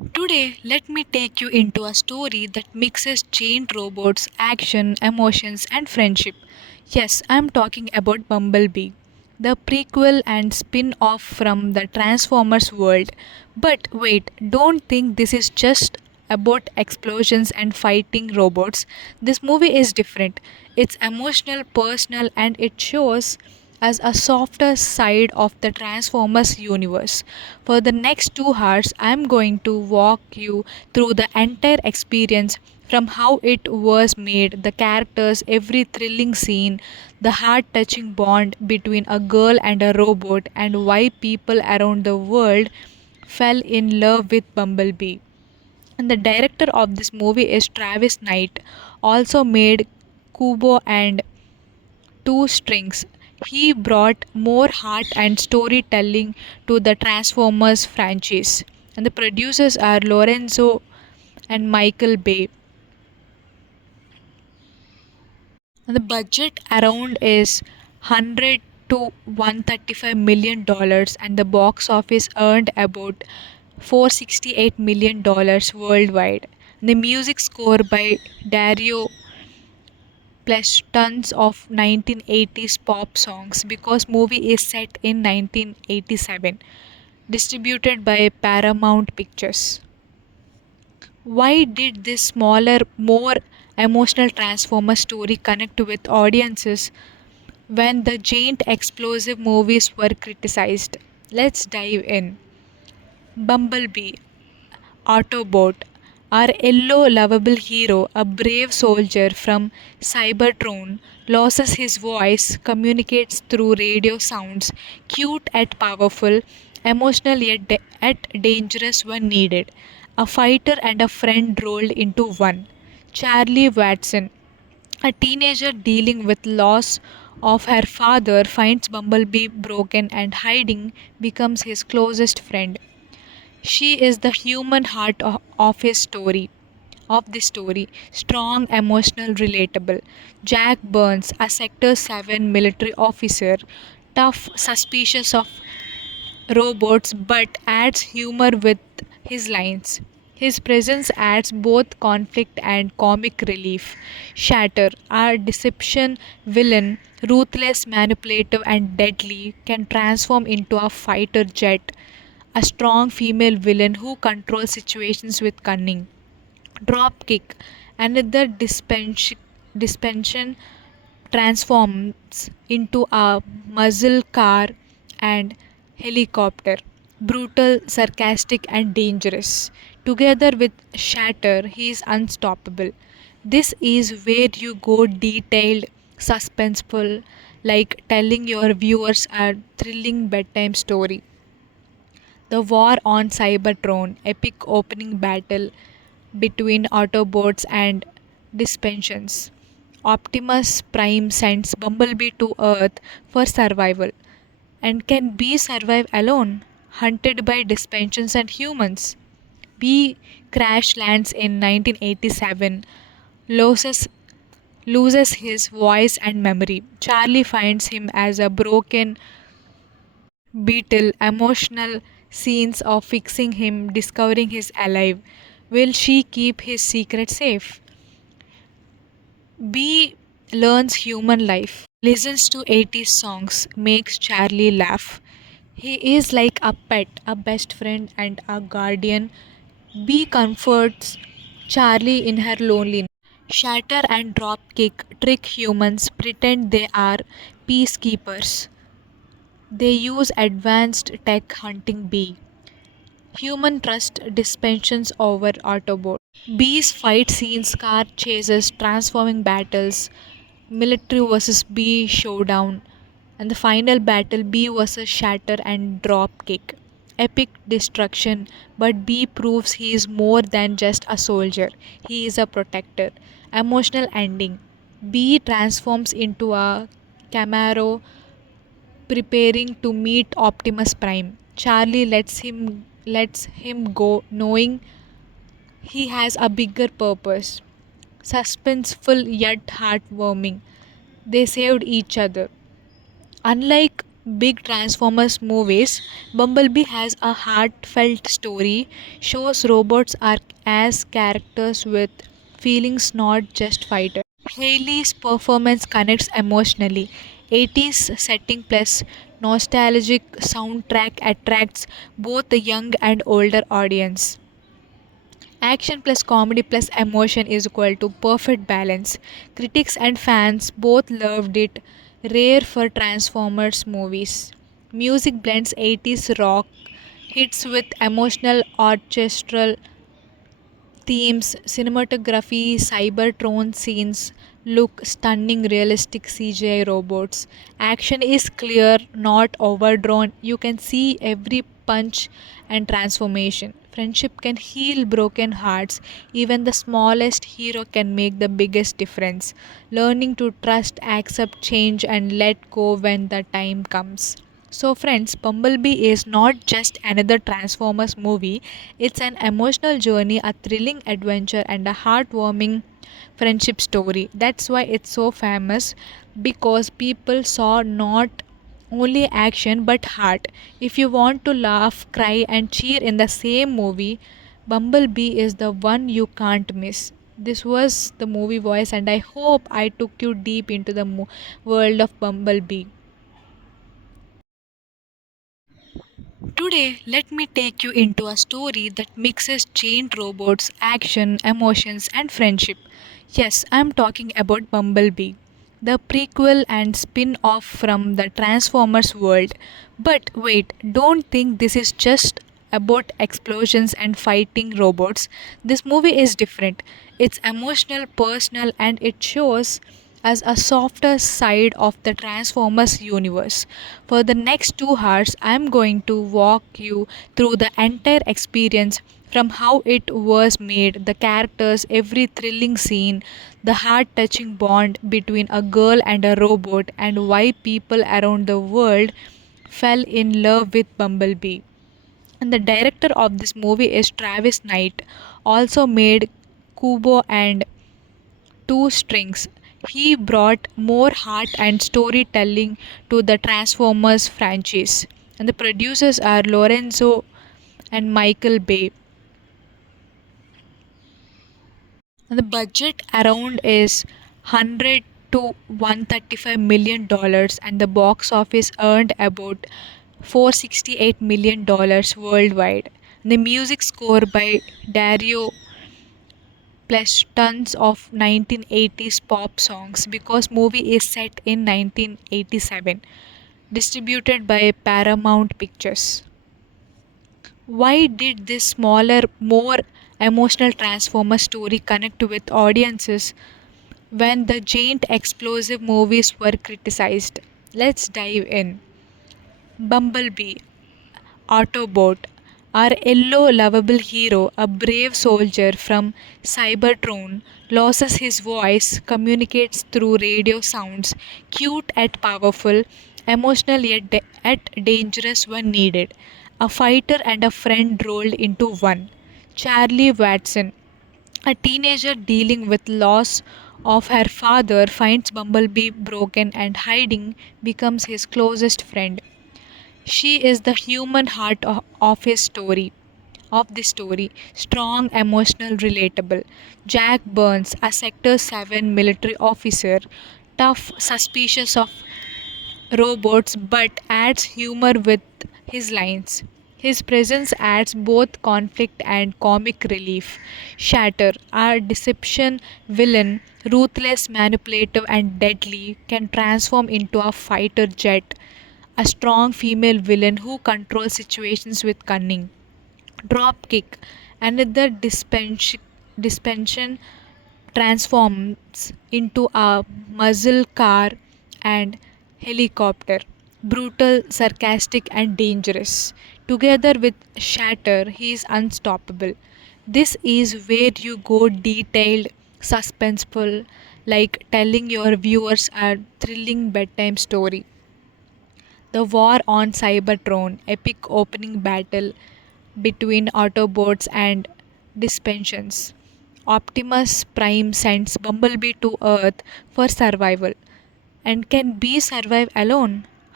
Today, let me take you into a story that mixes giant robots, action, emotions, and friendship. Yes, I'm talking about Bumblebee, the prequel and spin off from the Transformers world. But wait, don't think this is just about explosions and fighting robots. This movie is different. It's emotional, personal, and it shows as a softer side of the Transformers universe. For the next 2 hours, I am going to walk you through the entire experience from how it was made, the characters, every thrilling scene, the heart touching bond between a girl and a robot, and why people around the world fell in love with Bumblebee. And the director of this movie is Travis Knight, also made Kubo and Two Strings. He brought more heart and storytelling to the Transformers franchise. And the producers are Lorenzo and Michael Bay. And the budget around is 100 to 135 million dollars, and the box office earned about 468 million dollars worldwide. The music score by Dario plus tons of 1980s pop songs because movie is set in 1987, distributed by Paramount Pictures. Why did this smaller, more emotional Transformer story connect with audiences when the giant explosive movies were criticized? Let's dive in. Bumblebee, Autobot, our yellow lovable hero, a brave soldier from Cybertron, loses his voice, communicates through radio sounds, cute yet powerful, emotional yet dangerous when needed. A fighter and a friend rolled into one. Charlie Watson, a teenager dealing with loss of her father, finds Bumblebee broken and hiding, becomes his closest friend. She is the human heart of his story. Of this story, strong, emotional, relatable. Jack Burns, a Sector 7 military officer, tough, suspicious of robots, but adds humor with his lines. His presence adds both conflict and comic relief. Shatter, our deception villain, ruthless, manipulative, and deadly, can transform into a fighter jet, a strong female villain who controls situations with cunning. Dropkick, another dispension transforms into a muscle car and helicopter. Brutal, sarcastic, and dangerous. Together with Shatter, he is unstoppable. This is where you go detailed, suspenseful, like telling your viewers a thrilling bedtime story. The War on Cybertron, epic opening battle between Autobots and Dispensions. Optimus Prime sends Bumblebee to Earth for survival. And can Bee survive alone, hunted by Dispensions and humans? Bee crash lands in 1987, loses loses his voice and memory. Charlie finds him as a broken Beetle, emotional scenes of fixing him, discovering he's alive. Will she keep his secret safe? B learns human life, listens to 80s songs, makes Charlie laugh. He is like a pet, a best friend, and a guardian. B comforts Charlie in her loneliness. Shatter and Dropkick trick humans, pretend they are peacekeepers. They use advanced tech hunting Bee. Human trust dispensions over Autobot. Bee's fight scenes, car chases, transforming battles, military versus Bee showdown, and the final battle Bee versus Shatter and Dropkick. Epic destruction, but Bee proves he is more than just a soldier. He is a protector. Emotional ending. Bee transforms into a Camaro preparing to meet Optimus Prime. Charlie lets him go knowing he has a bigger purpose. Suspenseful yet heartwarming. They saved each other. Unlike big Transformers movies, Bumblebee has a heartfelt story, shows robots are as characters with feelings, not just fighters. Hailey's performance connects emotionally. 80s setting plus nostalgic soundtrack attracts both the young and older audience. Action plus comedy plus emotion is equal to perfect balance. Critics and fans both loved it, rare for Transformers movies. Music blends 80s rock hits with emotional orchestral themes, cinematography, Cybertron scenes look stunning, realistic CGI robots. Action is clear, not overdrawn. You can see every punch and transformation. Friendship can heal broken hearts. Even the smallest hero can make the biggest difference. Learning to trust, accept change, and let go when the time comes. So, friends, Bumblebee is not just another Transformers movie, it's an emotional journey, a thrilling adventure, and a heartwarming friendship story. That's why it's so famous because people saw not only action but heart. If you want to laugh, cry, and cheer in the same movie, Bumblebee is the one you can't miss. This was the movie voice, and I hope I took you deep into the world of Bumblebee. Today, let me take you into a story that mixes giant robots, action, emotions, and friendship. Yes, I'm talking about Bumblebee, the prequel and spin off from the Transformers world. But wait, don't think this is just about explosions and fighting robots. This movie is different. It's emotional, personal, and it shows as a softer side of the Transformers universe. For the next 2 hours, I am going to walk you through the entire experience from how it was made, the characters, every thrilling scene, the heart touching bond between a girl and a robot, and why people around the world fell in love with Bumblebee. And the director of this movie is Travis Knight, also made Kubo and Two Strings. He brought more heart and storytelling to the Transformers franchise. And the producers are Lorenzo and Michael Bay. And the budget around is 100 to 135 million dollars, and the box office earned about 468 million dollars worldwide. The music score by Dario plus tons of 1980s pop songs because movie is set in 1987, distributed by Paramount Pictures. Why did this smaller, more emotional Transformer story connect with audiences when the giant explosive movies were criticized? Let's dive in. Bumblebee, Autobot, our yellow lovable hero, a brave soldier from Cybertron, loses his voice, communicates through radio sounds, cute yet powerful, emotional yet dangerous when needed. A fighter and a friend rolled into one. Charlie Watson, a teenager dealing with loss of her father, finds Bumblebee broken and hiding, becomes his closest friend. She is the human heart of his story, of the story. Strong, emotional, relatable. Jack Burns, a Sector 7 military officer, tough, suspicious of robots, but adds humor with his lines. His presence adds both conflict and comic relief. Shatter, our deception villain, ruthless, manipulative, and deadly, can transform into a fighter jet, a strong female villain who controls situations with cunning. Dropkick, another dispension transforms into a muscle car and helicopter. Brutal, sarcastic, and dangerous. Together with Shatter, he is unstoppable. This is where you go detailed, suspenseful, like telling your viewers a thrilling bedtime story. The War on Cybertron, epic opening battle between Autobots and Dispensions. Optimus Prime sends Bumblebee to Earth for survival. And can Bee survive alone?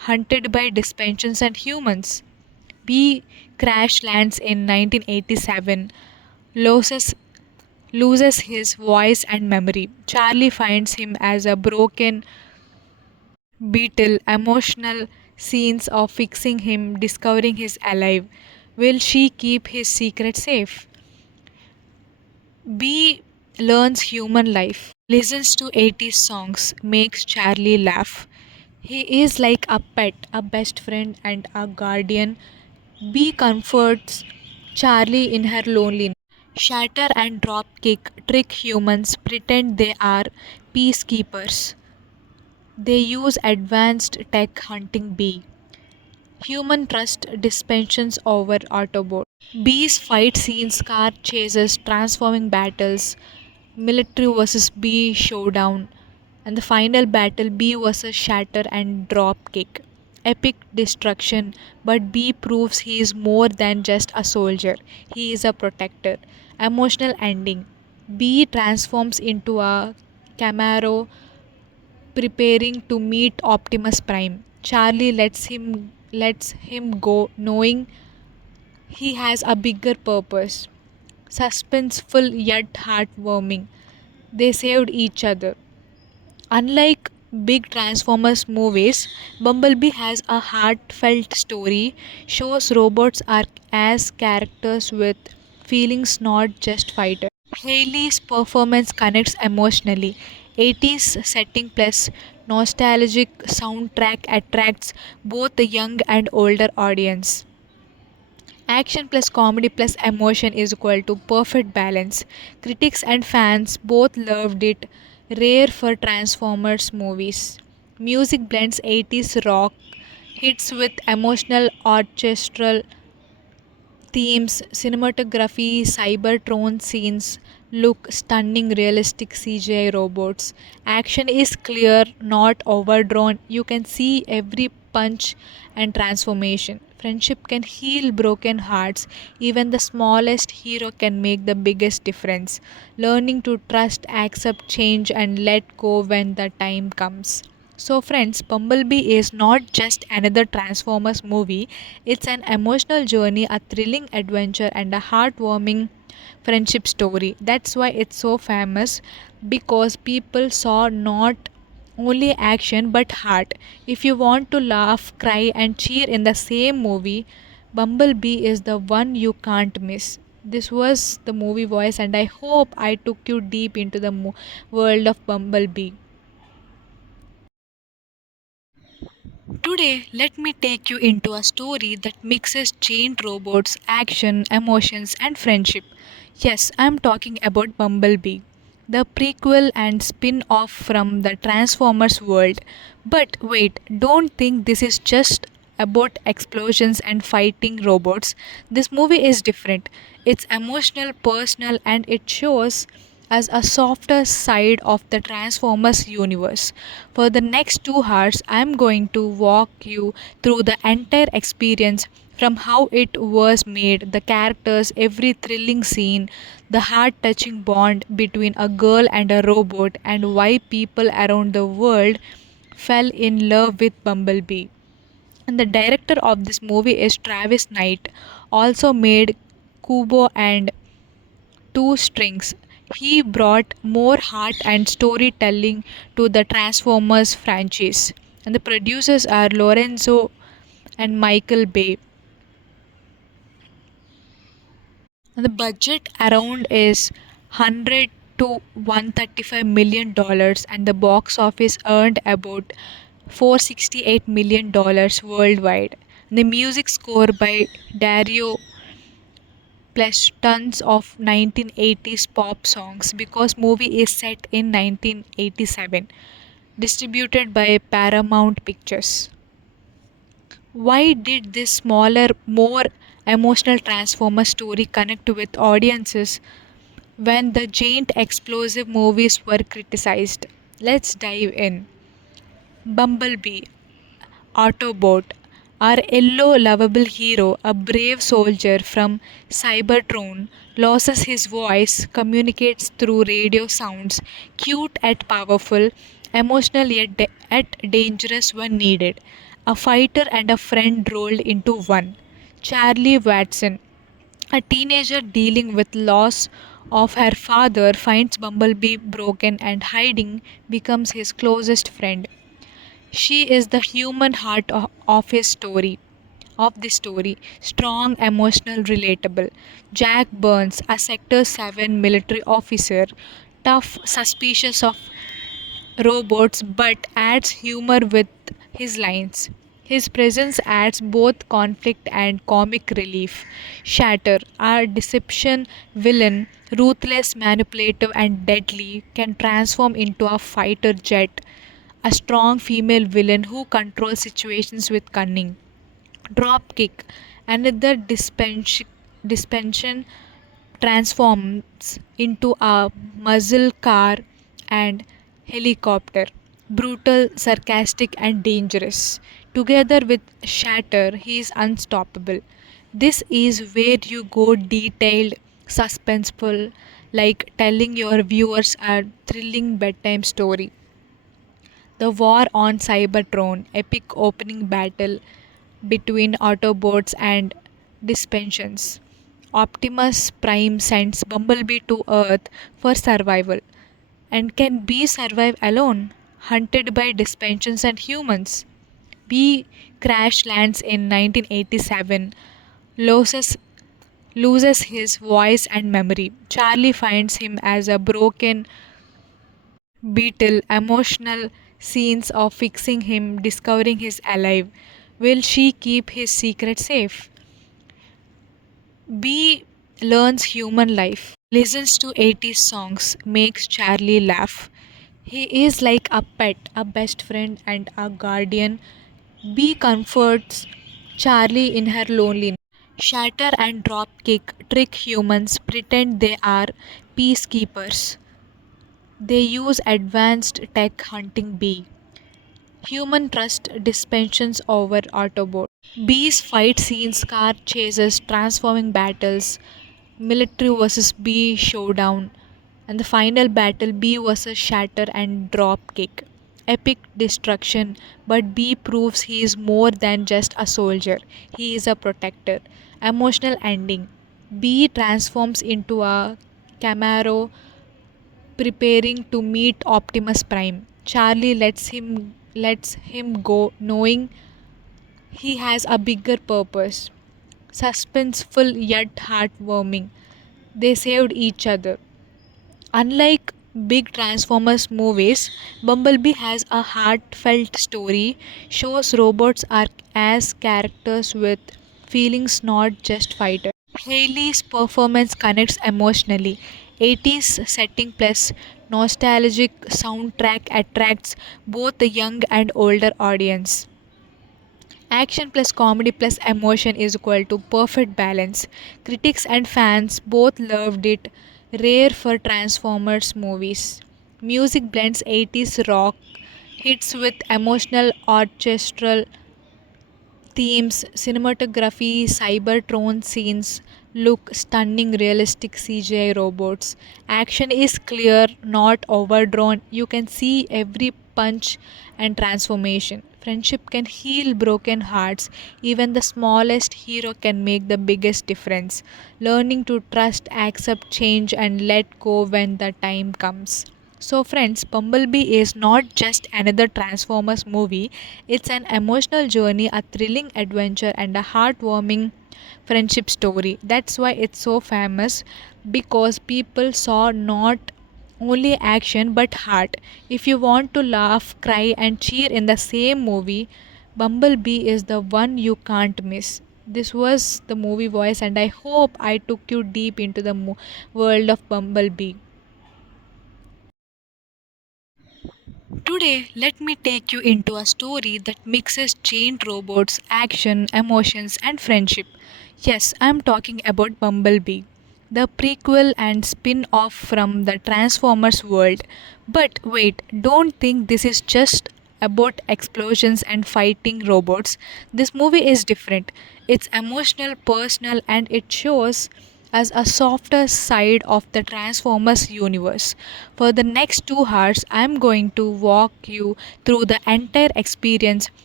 hunted by dispensions and humans. B crash lands in 1987, loses loses his voice and memory. Charlie finds him as a broken beetle, emotional scenes of fixing him, discovering he's alive. Will she keep his secret safe? B learns human life, listens to 80s songs, makes Charlie laugh. He is like a pet, a best friend, and a guardian. B comforts Charlie in her loneliness. Shatter and Dropkick trick humans, pretend they are peacekeepers. They use advanced tech hunting B. Human trust dispensions over Autobot. B's fight scenes, car chases, transforming battles, military versus B showdown, and the final battle B versus Shatter and Dropkick. Epic destruction, but B proves he is more than just a soldier, he is a protector. Emotional ending. B transforms into a Camaro preparing to meet Optimus Prime. Charlie lets him go knowing he has a bigger purpose. Suspenseful yet heartwarming. They saved each other. Unlike big Transformers movies, Bumblebee has a heartfelt story, shows robots are as characters with feelings, not just fighters. Hailey's performance connects emotionally. 80s setting plus nostalgic soundtrack attracts both the young and older audience. Action plus comedy plus emotion is equal to perfect balance. Critics and fans both loved it, rare for Transformers movies. Music blends 80s rock hits with emotional orchestral themes, cinematography, Cybertron scenes look stunning, realistic CGI robots. Action is clear, not overdrawn. You can see every punch and transformation. Friendship can heal broken hearts. Even the smallest hero can make the biggest difference. Learning to trust, accept change, and let go when the time comes. So, friends, Bumblebee is not just another Transformers movie, it's an emotional journey, a thrilling adventure, and a heartwarming friendship story. That's why it's so famous because people saw not only action but heart. If you want to laugh, cry, and cheer in the same movie, Bumblebee is the one you can't miss. This was the movie voice, and I hope I took you deep into the world of Bumblebee. Today, let me take you into a story that mixes giant robots, action, emotions, and friendship. Yes, I'm talking about Bumblebee, the prequel and spin off from the Transformers world. But wait, don't think this is just about explosions and fighting robots. This movie is different. It's emotional, personal, and it shows as a softer side of the Transformers universe. For the next 2 hours, I'm going to walk you through the entire experience from how it was made, the characters, every thrilling scene, the heart touching bond between a girl and a robot, and why people around the world fell in love with Bumblebee. And the director of this movie is Travis Knight, also made Kubo and Two Strings. He brought more heart and storytelling to the Transformers franchise. And the producers are Lorenzo and Michael Bay. And the budget around is 100 to 135 million dollars, and the box office earned about 468 million dollars worldwide. And the music score by Dario plus tons of 1980s pop songs because movie is set in 1987, distributed by Paramount Pictures. Why did this smaller, more emotional Transformer story connect with audiences when the giant explosive movies were criticized? Let's dive in. Bumblebee, Autobot, our yellow lovable hero, a brave soldier from Cybertron, loses his voice, communicates through radio sounds, cute yet powerful, emotional yet dangerous when needed. a fighter and a friend rolled into one. Charlie Watson, a teenager dealing with loss of her father, finds Bumblebee broken and hiding, becomes his closest friend. She is the human heart of his story. Of this story, strong, emotional, relatable. Jack Burns, a Sector 7 military officer, tough, suspicious of robots, but adds humor with his lines. His presence adds both conflict and comic relief. Shatter, our deception villain, ruthless, manipulative, and deadly, can transform into a fighter jet, a strong female villain who controls situations with cunning. Dropkick, another dispension transforms into a muscle car and helicopter. Brutal, sarcastic, and dangerous. Together with Shatter, he is unstoppable. This is where you go detailed, suspenseful, like telling your viewers a thrilling bedtime story. The War on Cybertron, epic opening battle between Autobots and Dispensions. Optimus Prime sends Bumblebee to Earth for survival. And can B survive alone, hunted by Dispensions and humans? B crash lands in 1987, loses loses his voice and memory. Charlie finds him as a broken Beetle, emotional scenes of fixing him, discovering he's alive. Will she keep his secret safe? B learns human life, listens to 80s songs, makes Charlie laugh. He is like a pet, a best friend, and a guardian. B comforts Charlie in her loneliness. Shatter and Dropkick trick humans, pretend they are peacekeepers. They use advanced tech hunting B. Human trust dispensions over Autobot. B's fight scenes, car chases, transforming battles, military versus B showdown, and the final battle B versus Shatter and Dropkick. Epic destruction, but B proves he is more than just a soldier, he is a protector. Emotional ending. B transforms into a Camaro preparing to meet Optimus Prime. Charlie lets him go knowing he has a bigger purpose. Suspenseful yet heartwarming. They saved each other. Unlike big Transformers movies, Bumblebee has a heartfelt story, shows robots are as characters with feelings, not just fighters. Hailey's performance connects emotionally. 80s setting plus nostalgic soundtrack attracts both the young and older audience. Action plus comedy plus emotion is equal to perfect balance. Critics and fans both loved it. Rare for Transformers movies. Music blends 80s rock hits with emotional orchestral themes, cinematography, Cybertron scenes look stunning, realistic CGI robots. Action is clear, not overdrawn. You can see every punch and transformation. Friendship can heal broken hearts. Even the smallest hero can make the biggest difference. Learning to trust, accept change, and let go when the time comes. So, friends, Bumblebee is not just another Transformers movie, it's an emotional journey, a thrilling adventure, and a heartwarming friendship story. That's why it's so famous because people saw not only action but heart. If you want to laugh, cry, and cheer in the same movie, Bumblebee is the one you can't miss. This was the movie voice, and I hope I took you deep into the world of Bumblebee. Today, let me take you into a story that mixes giant robots, action, emotions, and friendship. Yes, I'm talking about Bumblebee, the prequel and spin off from the Transformers world. But wait, don't think this is just about explosions and fighting robots. This movie is different. It's emotional, personal, and it shows as a softer side of the Transformers universe. For the next 2 hours, I'm going to walk you through the entire experience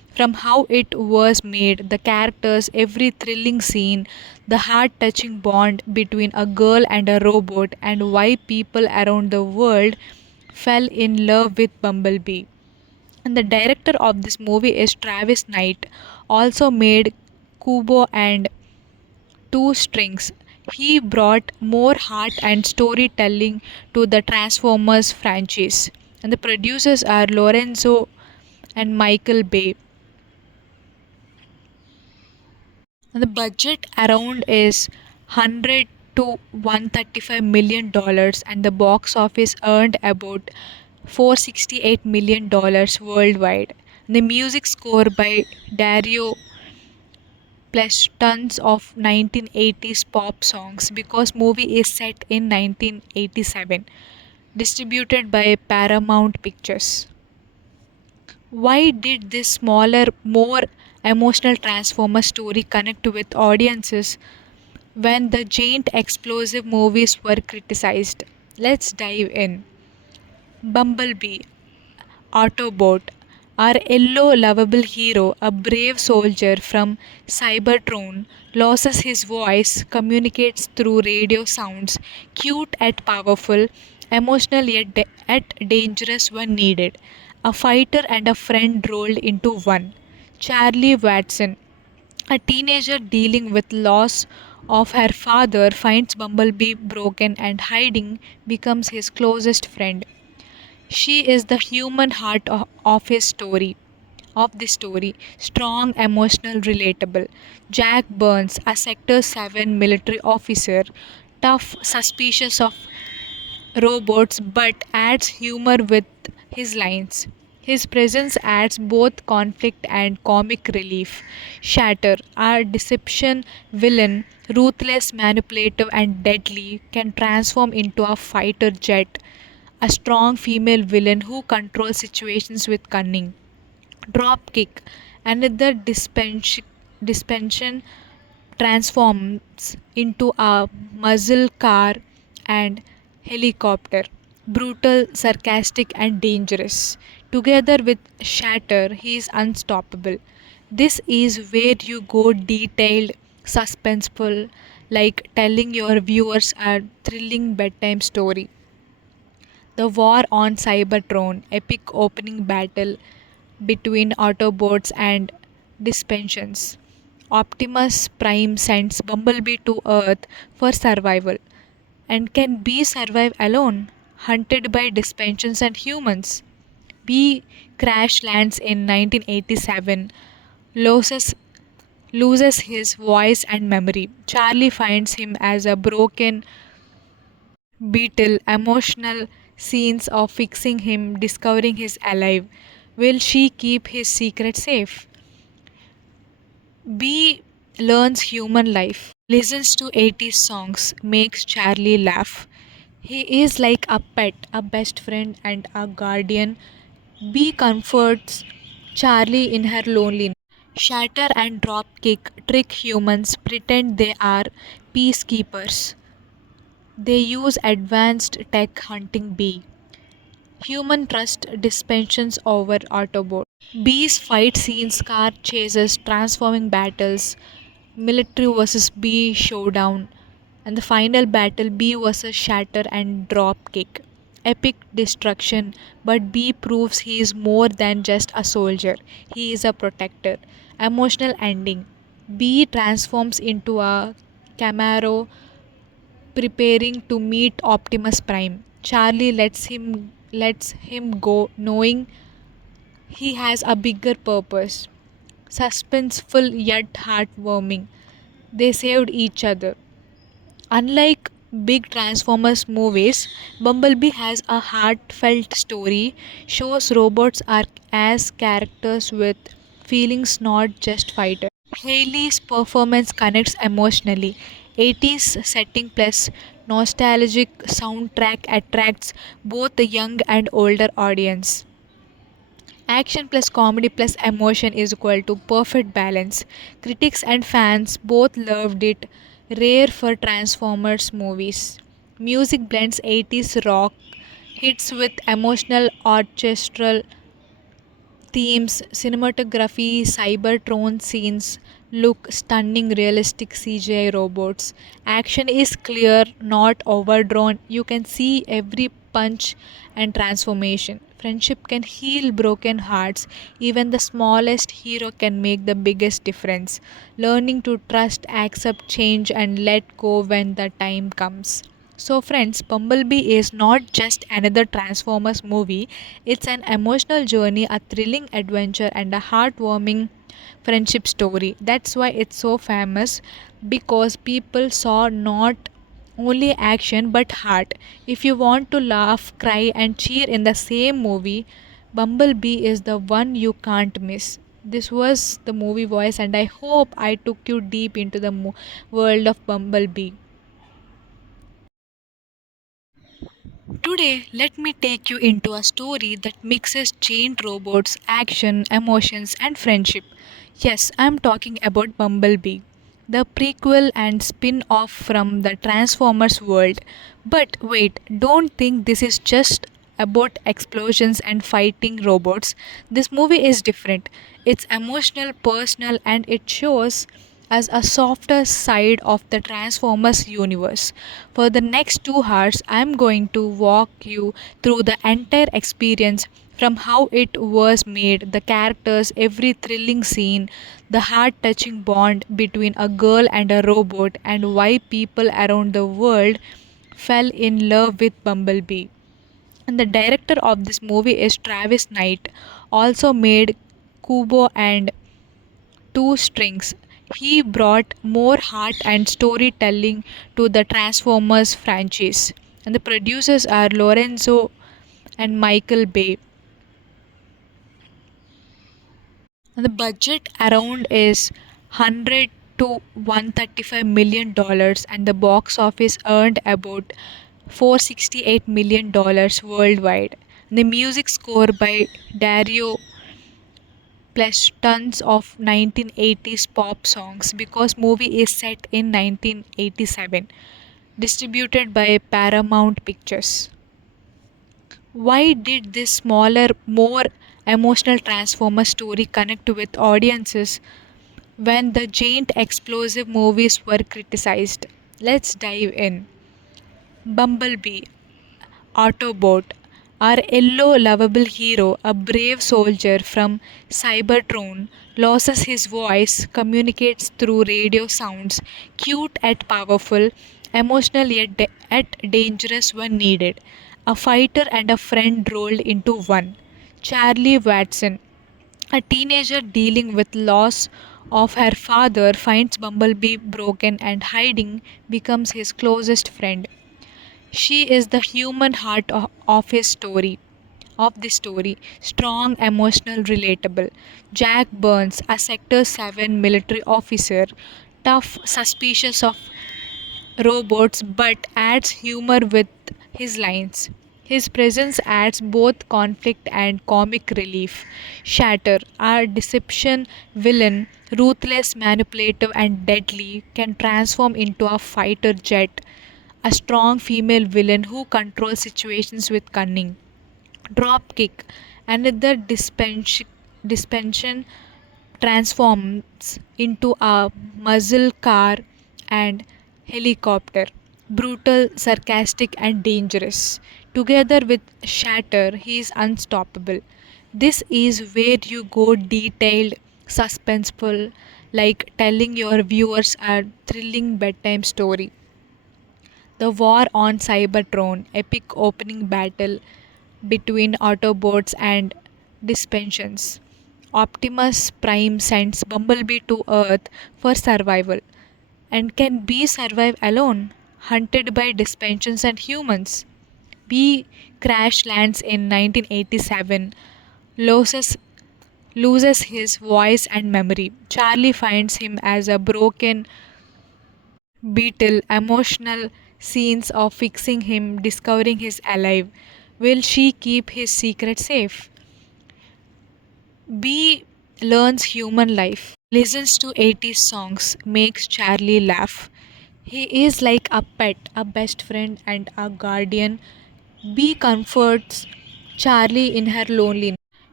From how it was made, the characters, every thrilling scene, the heart touching bond between a girl and a robot, and why people around the world fell in love with Bumblebee. And the director of this movie is Travis Knight, also made Kubo and Two Strings. He brought more heart and storytelling to the Transformers franchise. And the producers are Lorenzo and Michael Bay. And the budget around is 100 to 135 million dollars, and the box office earned about 468 million dollars worldwide. The music score by Dario plus tons of 1980s pop songs because movie is set in 1987, distributed by Paramount Pictures. Why did this smaller, more emotional Transformer story connect with audiences when the giant explosive movies were criticized? Let's dive in. Bumblebee, Autobot, our yellow lovable hero, a brave soldier from Cybertron, loses his voice, communicates through radio sounds, cute yet powerful, emotional yet dangerous when needed. A fighter and a friend rolled into one. Charlie Watson, a teenager dealing with loss of her father, finds Bumblebee broken and hiding, becomes his closest friend. She is the human heart of his story. Of this story, strong, emotional, relatable. Jack Burns, a Sector 7 military officer, tough, suspicious of robots, but adds humor with his lines. His presence adds both conflict and comic relief. Shatter, our deception villain, ruthless, manipulative, and deadly, can transform into a fighter jet, a strong female villain who controls situations with cunning. Dropkick, another dispension transforms into a muscle car and helicopter. Brutal, sarcastic, and dangerous. Together with Shatter, he is unstoppable. This is where you go detailed, suspenseful, like telling your viewers a thrilling bedtime story. The War on Cybertron, epic opening battle between Autobots and Dispensions. Optimus Prime sends Bumblebee to Earth for survival. And can B survive alone? Hunted by Dispensions and humans. B crash lands in 1987, loses loses his voice and memory. Charlie finds him as a broken Beetle, emotional scenes of fixing him, discovering he's alive. Will she keep his secret safe? B learns human life, listens to 80s songs, makes Charlie laugh. He is like a pet, a best friend, and a guardian. B comforts Charlie in her loneliness. Shatter and Dropkick trick humans, pretend they are peacekeepers. They use advanced tech hunting B. Human trust dispensions over Autobot. B's fight scenes, car chases, transforming battles, military versus B showdown, and the final battle B versus Shatter and Dropkick. Epic destruction, but B proves he is more than just a soldier. He is a protector. Emotional ending. B transforms into a Camaro preparing to meet Optimus Prime. Charlie lets him go knowing he has a bigger purpose. Suspenseful yet heartwarming. They saved each other. Unlike big Transformers movies, Bumblebee has a heartfelt story, shows robots are as characters with feelings, not just fighters. Hailey's performance connects emotionally. 80s setting plus nostalgic soundtrack attracts both the young and older audience. Action plus comedy plus emotion is equal to perfect balance. Critics and fans both loved it, rare for Transformers movies. Music blends 80s rock hits with emotional orchestral Themes, cinematography, Cybertron scenes look stunning, realistic CGI robots. Action is clear, not overdrawn. You can see every punch and transformation. Friendship can heal broken hearts. Even the smallest hero can make the biggest difference. Learning to trust, accept change, and let go when the time comes. So, friends, Bumblebee is not just another Transformers movie, it's an emotional journey, a thrilling adventure, and a heartwarming friendship story. That's why it's so famous because people saw not only action but heart. If you want to laugh, cry, and cheer in the same movie, Bumblebee is the one you can't miss. This was the movie voice, and I hope I took you deep into the world of Bumblebee. Today, let me take you into a story that mixes giant robots, action, emotions, and friendship. Yes, I'm talking about Bumblebee, the prequel and spin off from the Transformers world. But wait, don't think this is just about explosions and fighting robots. This movie is different. It's emotional, personal, and it shows as a softer side of the Transformers universe. For the next 2 hours, I am going to walk you through the entire experience from how it was made, the characters, every thrilling scene, the heart touching bond between a girl and a robot, and why people around the world fell in love with Bumblebee. And the director of this movie is Travis Knight, also made Kubo and Two Strings. He brought more heart and storytelling to the Transformers franchise. And the producers are Lorenzo and Michael Bay. And the budget around is 100 to 135 million dollars, and the box office earned about 468 million dollars worldwide. The music score by Dario plus tons of 1980s pop songs because movie is set in 1987, distributed by Paramount Pictures. Why did this smaller, more emotional Transformer story connect with audiences when the giant explosive movies were criticized? Let's dive in. Bumblebee, Autobot, our yellow lovable hero, a brave soldier from Cybertron, loses his voice, communicates through radio sounds, cute yet powerful, emotional yet dangerous when needed. A fighter and a friend rolled into one. Charlie Watson, a teenager dealing with loss of her father, finds Bumblebee broken and hiding, becomes his closest friend. She is the human heart of his story. Of this story, strong, emotional, relatable. Jack Burns, a Sector 7 military officer, tough, suspicious of robots, but adds humor with his lines. His presence adds both conflict and comic relief. Shatter, our deception villain, ruthless, manipulative, and deadly, can transform into a fighter jet, a strong female villain who controls situations with cunning. Dropkick, another dispension transforms into a muscle car and helicopter. Brutal, sarcastic, and dangerous. Together with Shatter, he is unstoppable. This is where you go detailed, suspenseful, like telling your viewers a thrilling bedtime story. The War on Cybertron, epic opening battle between Autobots and Dispensions. Optimus Prime sends Bumblebee to Earth for survival. And can B survive alone, hunted by Dispensions and humans? B crash lands in 1987, loses loses his voice and memory. Charlie finds him as a broken Beetle, emotional scenes of fixing him, discovering he's alive. Will she keep his secret safe? B learns human life, listens to 80s songs, makes Charlie laugh. He is like a pet, a best friend, and a guardian. B comforts Charlie in her loneliness.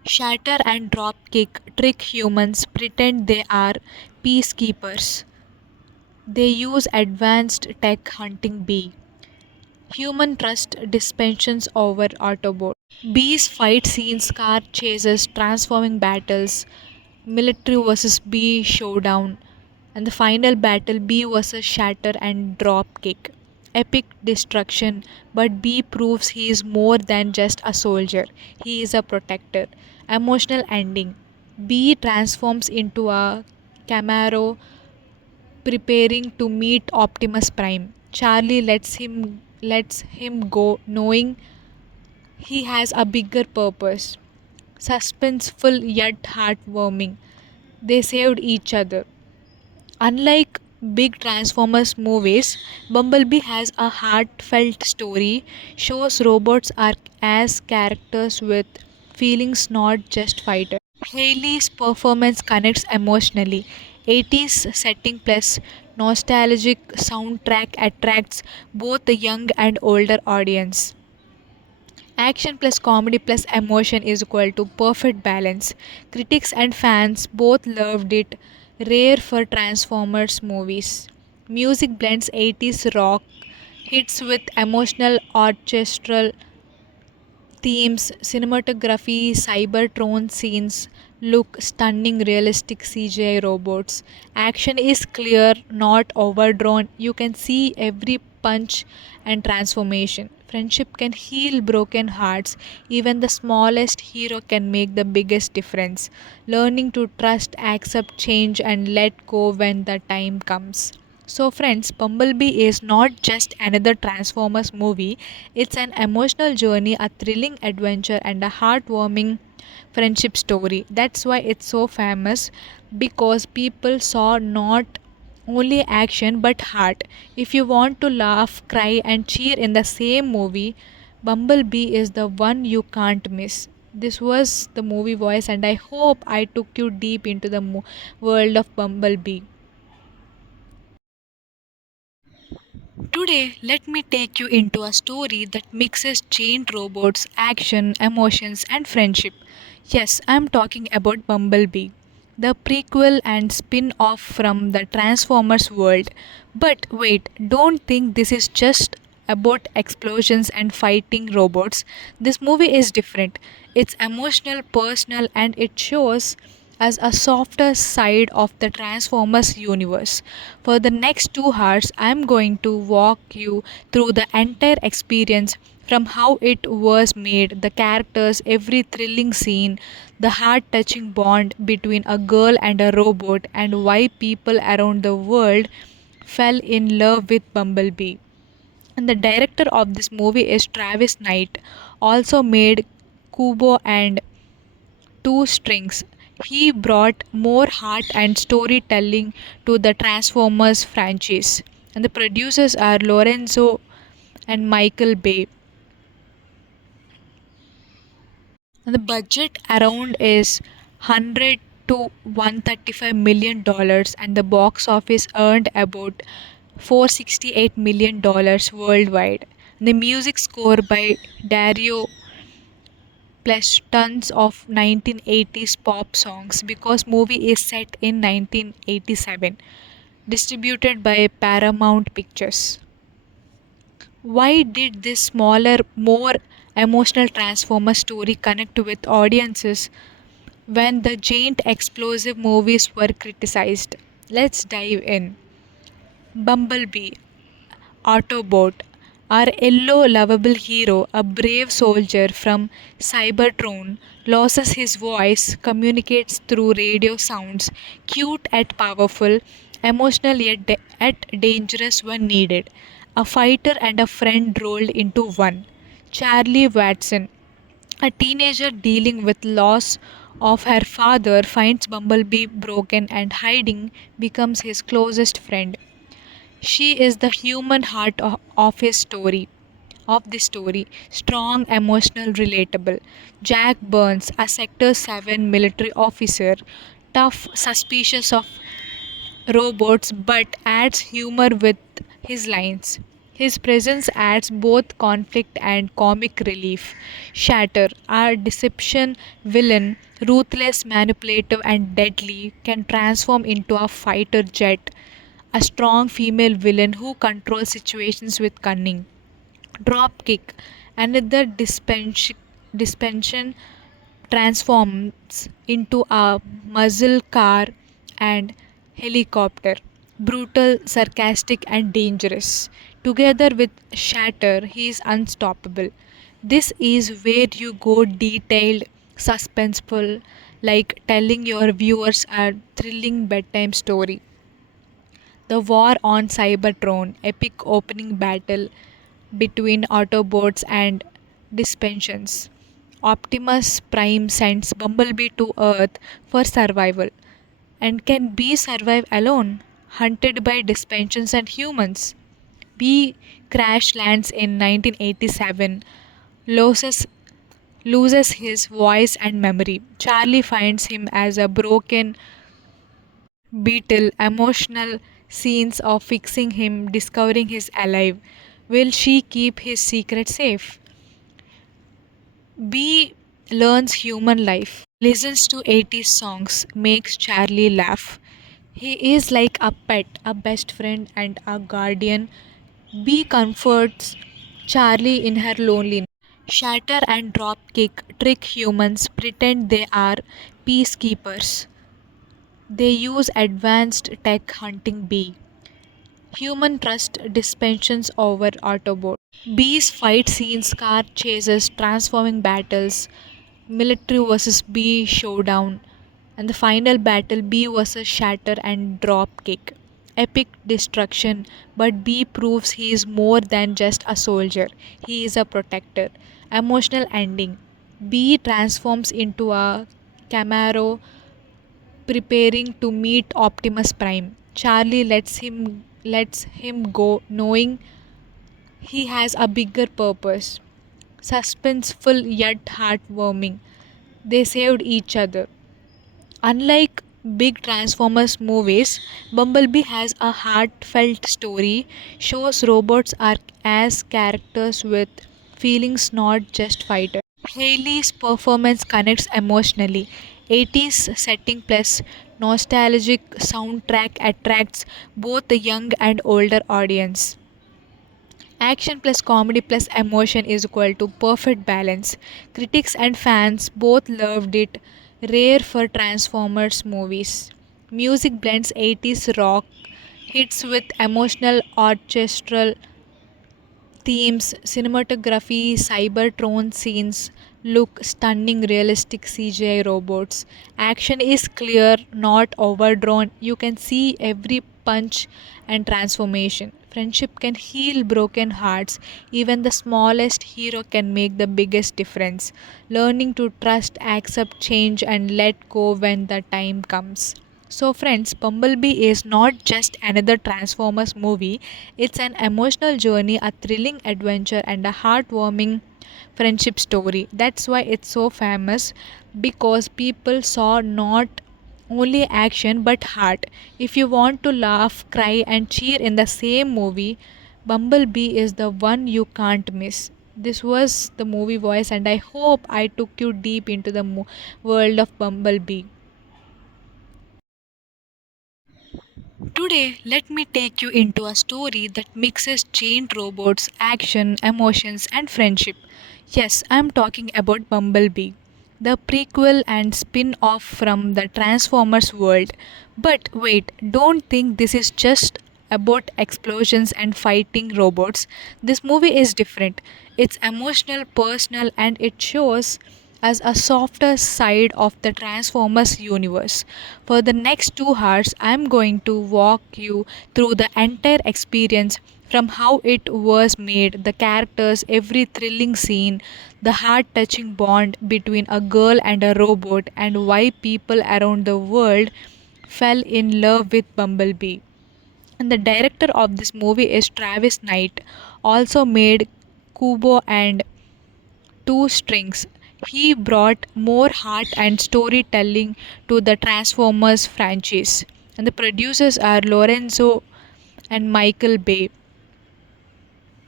Shatter and dropkick trick humans pretend they are peacekeepers. They use advanced tech hunting bee. Human trust dispensions over Autobot. Bees fight scenes, car chases, transforming battles, military versus bee showdown, and the final battle bee versus shatter and dropkick. Epic destruction, but Bee proves he is more than just a soldier. He is a protector. Emotional ending. Bee transforms into a Camaro preparing to meet Optimus Prime. Charlie lets him go knowing he has a bigger purpose. Suspenseful yet heartwarming. They saved each other. Unlike big Transformers movies, Bumblebee has a heartfelt story, shows robots are as characters with feelings, not just fighters. Hailey's performance connects emotionally. 80s setting plus nostalgic soundtrack attracts both the young and older audience. Action plus comedy plus emotion is equal to perfect balance. Critics and fans both loved it, rare for Transformers movies. Music blends 80s rock hits with emotional orchestral themes, cinematography, Cybertron scenes look stunning, realistic CGI robots. Action is clear, not overdrawn. You can see every punch and transformation. Friendship can heal broken hearts. Even the smallest hero can make the biggest difference. Learning to trust, accept change, and let go when the time comes. So, friends, Bumblebee is not just another Transformers movie, it's an emotional journey, a thrilling adventure, and a heartwarming friendship story. That's why it's so famous because people saw not only action but heart. If you want to laugh, cry, and cheer in the same movie, Bumblebee is the one you can't miss. This was the movie voice, and I hope I took you deep into the world of Bumblebee. Today, let me take you into a story that mixes giant robots, action, emotions, and friendship. Yes, I'm talking about Bumblebee, the prequel and spin off from the Transformers world. But wait, don't think this is just about explosions and fighting robots. This movie is different. It's emotional, personal, and it shows as a softer side of the Transformers universe. For the next 2 hours, I'm going to walk you through the entire experience from how it was made, the characters, every thrilling scene, the heart touching bond between a girl and a robot, and why people around the world fell in love with Bumblebee. And the director of this movie is Travis Knight, also made Kubo and Two Strings. He brought more heart and storytelling to the Transformers franchise. And the producers are Lorenzo and Michael Bay. And the budget around is 100 to 135 million dollars, and the box office earned about 468 million dollars worldwide. The music score by Dario plus tons of 1980s pop songs because movie is set in 1987, distributed by Paramount Pictures. Why did this smaller, more emotional Transformer story connect with audiences when the giant explosive movies were criticized? Let's dive in. Bumblebee, Autobot, our yellow lovable hero, a brave soldier from Cybertron, loses his voice, communicates through radio sounds, cute yet powerful, emotional yet dangerous when needed. A fighter and a friend rolled into one. Charlie Watson, a teenager dealing with loss of her father, finds Bumblebee broken and hiding, becomes his closest friend. She is the human heart of his story. Of the story, strong, emotional, relatable. Jack Burns, a Sector 7 military officer, tough, suspicious of robots, but adds humor with his lines. His presence adds both conflict and comic relief. Shatter, our deception villain, ruthless, manipulative, and deadly, can transform into a fighter jet, a strong female villain who controls situations with cunning. Dropkick, another dispension transforms into a muscle car and helicopter. Brutal, sarcastic, and dangerous. Together with Shatter, he is unstoppable. This is where you go detailed, suspenseful, like telling your viewers a thrilling bedtime story. The War on Cybertron, epic opening battle between Autobots and Dispensions. Optimus Prime sends Bumblebee to Earth for survival. And can Bee survive alone, hunted by Dispensions and humans? Bee crash lands in 1987, loses loses his voice and memory. Charlie finds him as a broken Beetle, emotional scenes of fixing him, discovering he's alive. Will she keep his secret safe? B learns human life, listens to 80s songs, makes Charlie laugh. He is like a pet, a best friend, and a guardian. B comforts Charlie in her loneliness. Shatter and Dropkick trick humans, pretend they are peacekeepers. They use advanced tech hunting B. Human trust dispensions over Autobot. B's fight scenes, car chases, transforming battles, military versus B showdown, and the final battle B versus Shatter and Dropkick. Epic destruction, but B proves he is more than just a soldier. He is a protector. Emotional ending. B transforms into a Camaro preparing to meet Optimus Prime. Charlie lets him go knowing he has a bigger purpose. Suspenseful yet heartwarming. They saved each other. Unlike big Transformers movies, Bumblebee has a heartfelt story, shows robots are as characters with feelings, not just fighters. Hailey's performance connects emotionally. 80s setting plus nostalgic soundtrack attracts both the young and older audience. Action plus comedy plus emotion is equal to perfect balance. Critics and fans both loved it, rare for Transformers movies. Music blends 80s rock hits with emotional orchestral themes, cinematography, Cybertron scenes look stunning, realistic CGI robots. Action is clear, not overdrawn. You can see every punch and transformation. Friendship can heal broken hearts. Even the smallest hero can make the biggest difference. Learning to trust, accept change, and let go when the time comes. So, friends, Bumblebee is not just another Transformers movie, it's an emotional journey, a thrilling adventure, and a heartwarming friendship story. That's why it's so famous because people saw not only action but heart. If you want to laugh, cry, and cheer in the same movie, Bumblebee is the one you can't miss. This was the movie voice, and I hope I took you deep into the world of Bumblebee. Today, let me take you into a story that mixes giant robots, action, emotions, and friendship. Yes, I'm talking about Bumblebee, the prequel and spin off from the Transformers world. But wait, don't think this is just about explosions and fighting robots. This movie is different. It's emotional, personal, and it shows as a softer side of the Transformers universe. For the next 2 hours, I'm going to walk you through the entire experience from how it was made, the characters, every thrilling scene, the heart touching bond between a girl and a robot, and why people around the world fell in love with Bumblebee. And the director of this movie is Travis Knight, also made Kubo and Two Strings. He brought more heart and storytelling to the Transformers franchise. And the producers are Lorenzo and Michael Bay.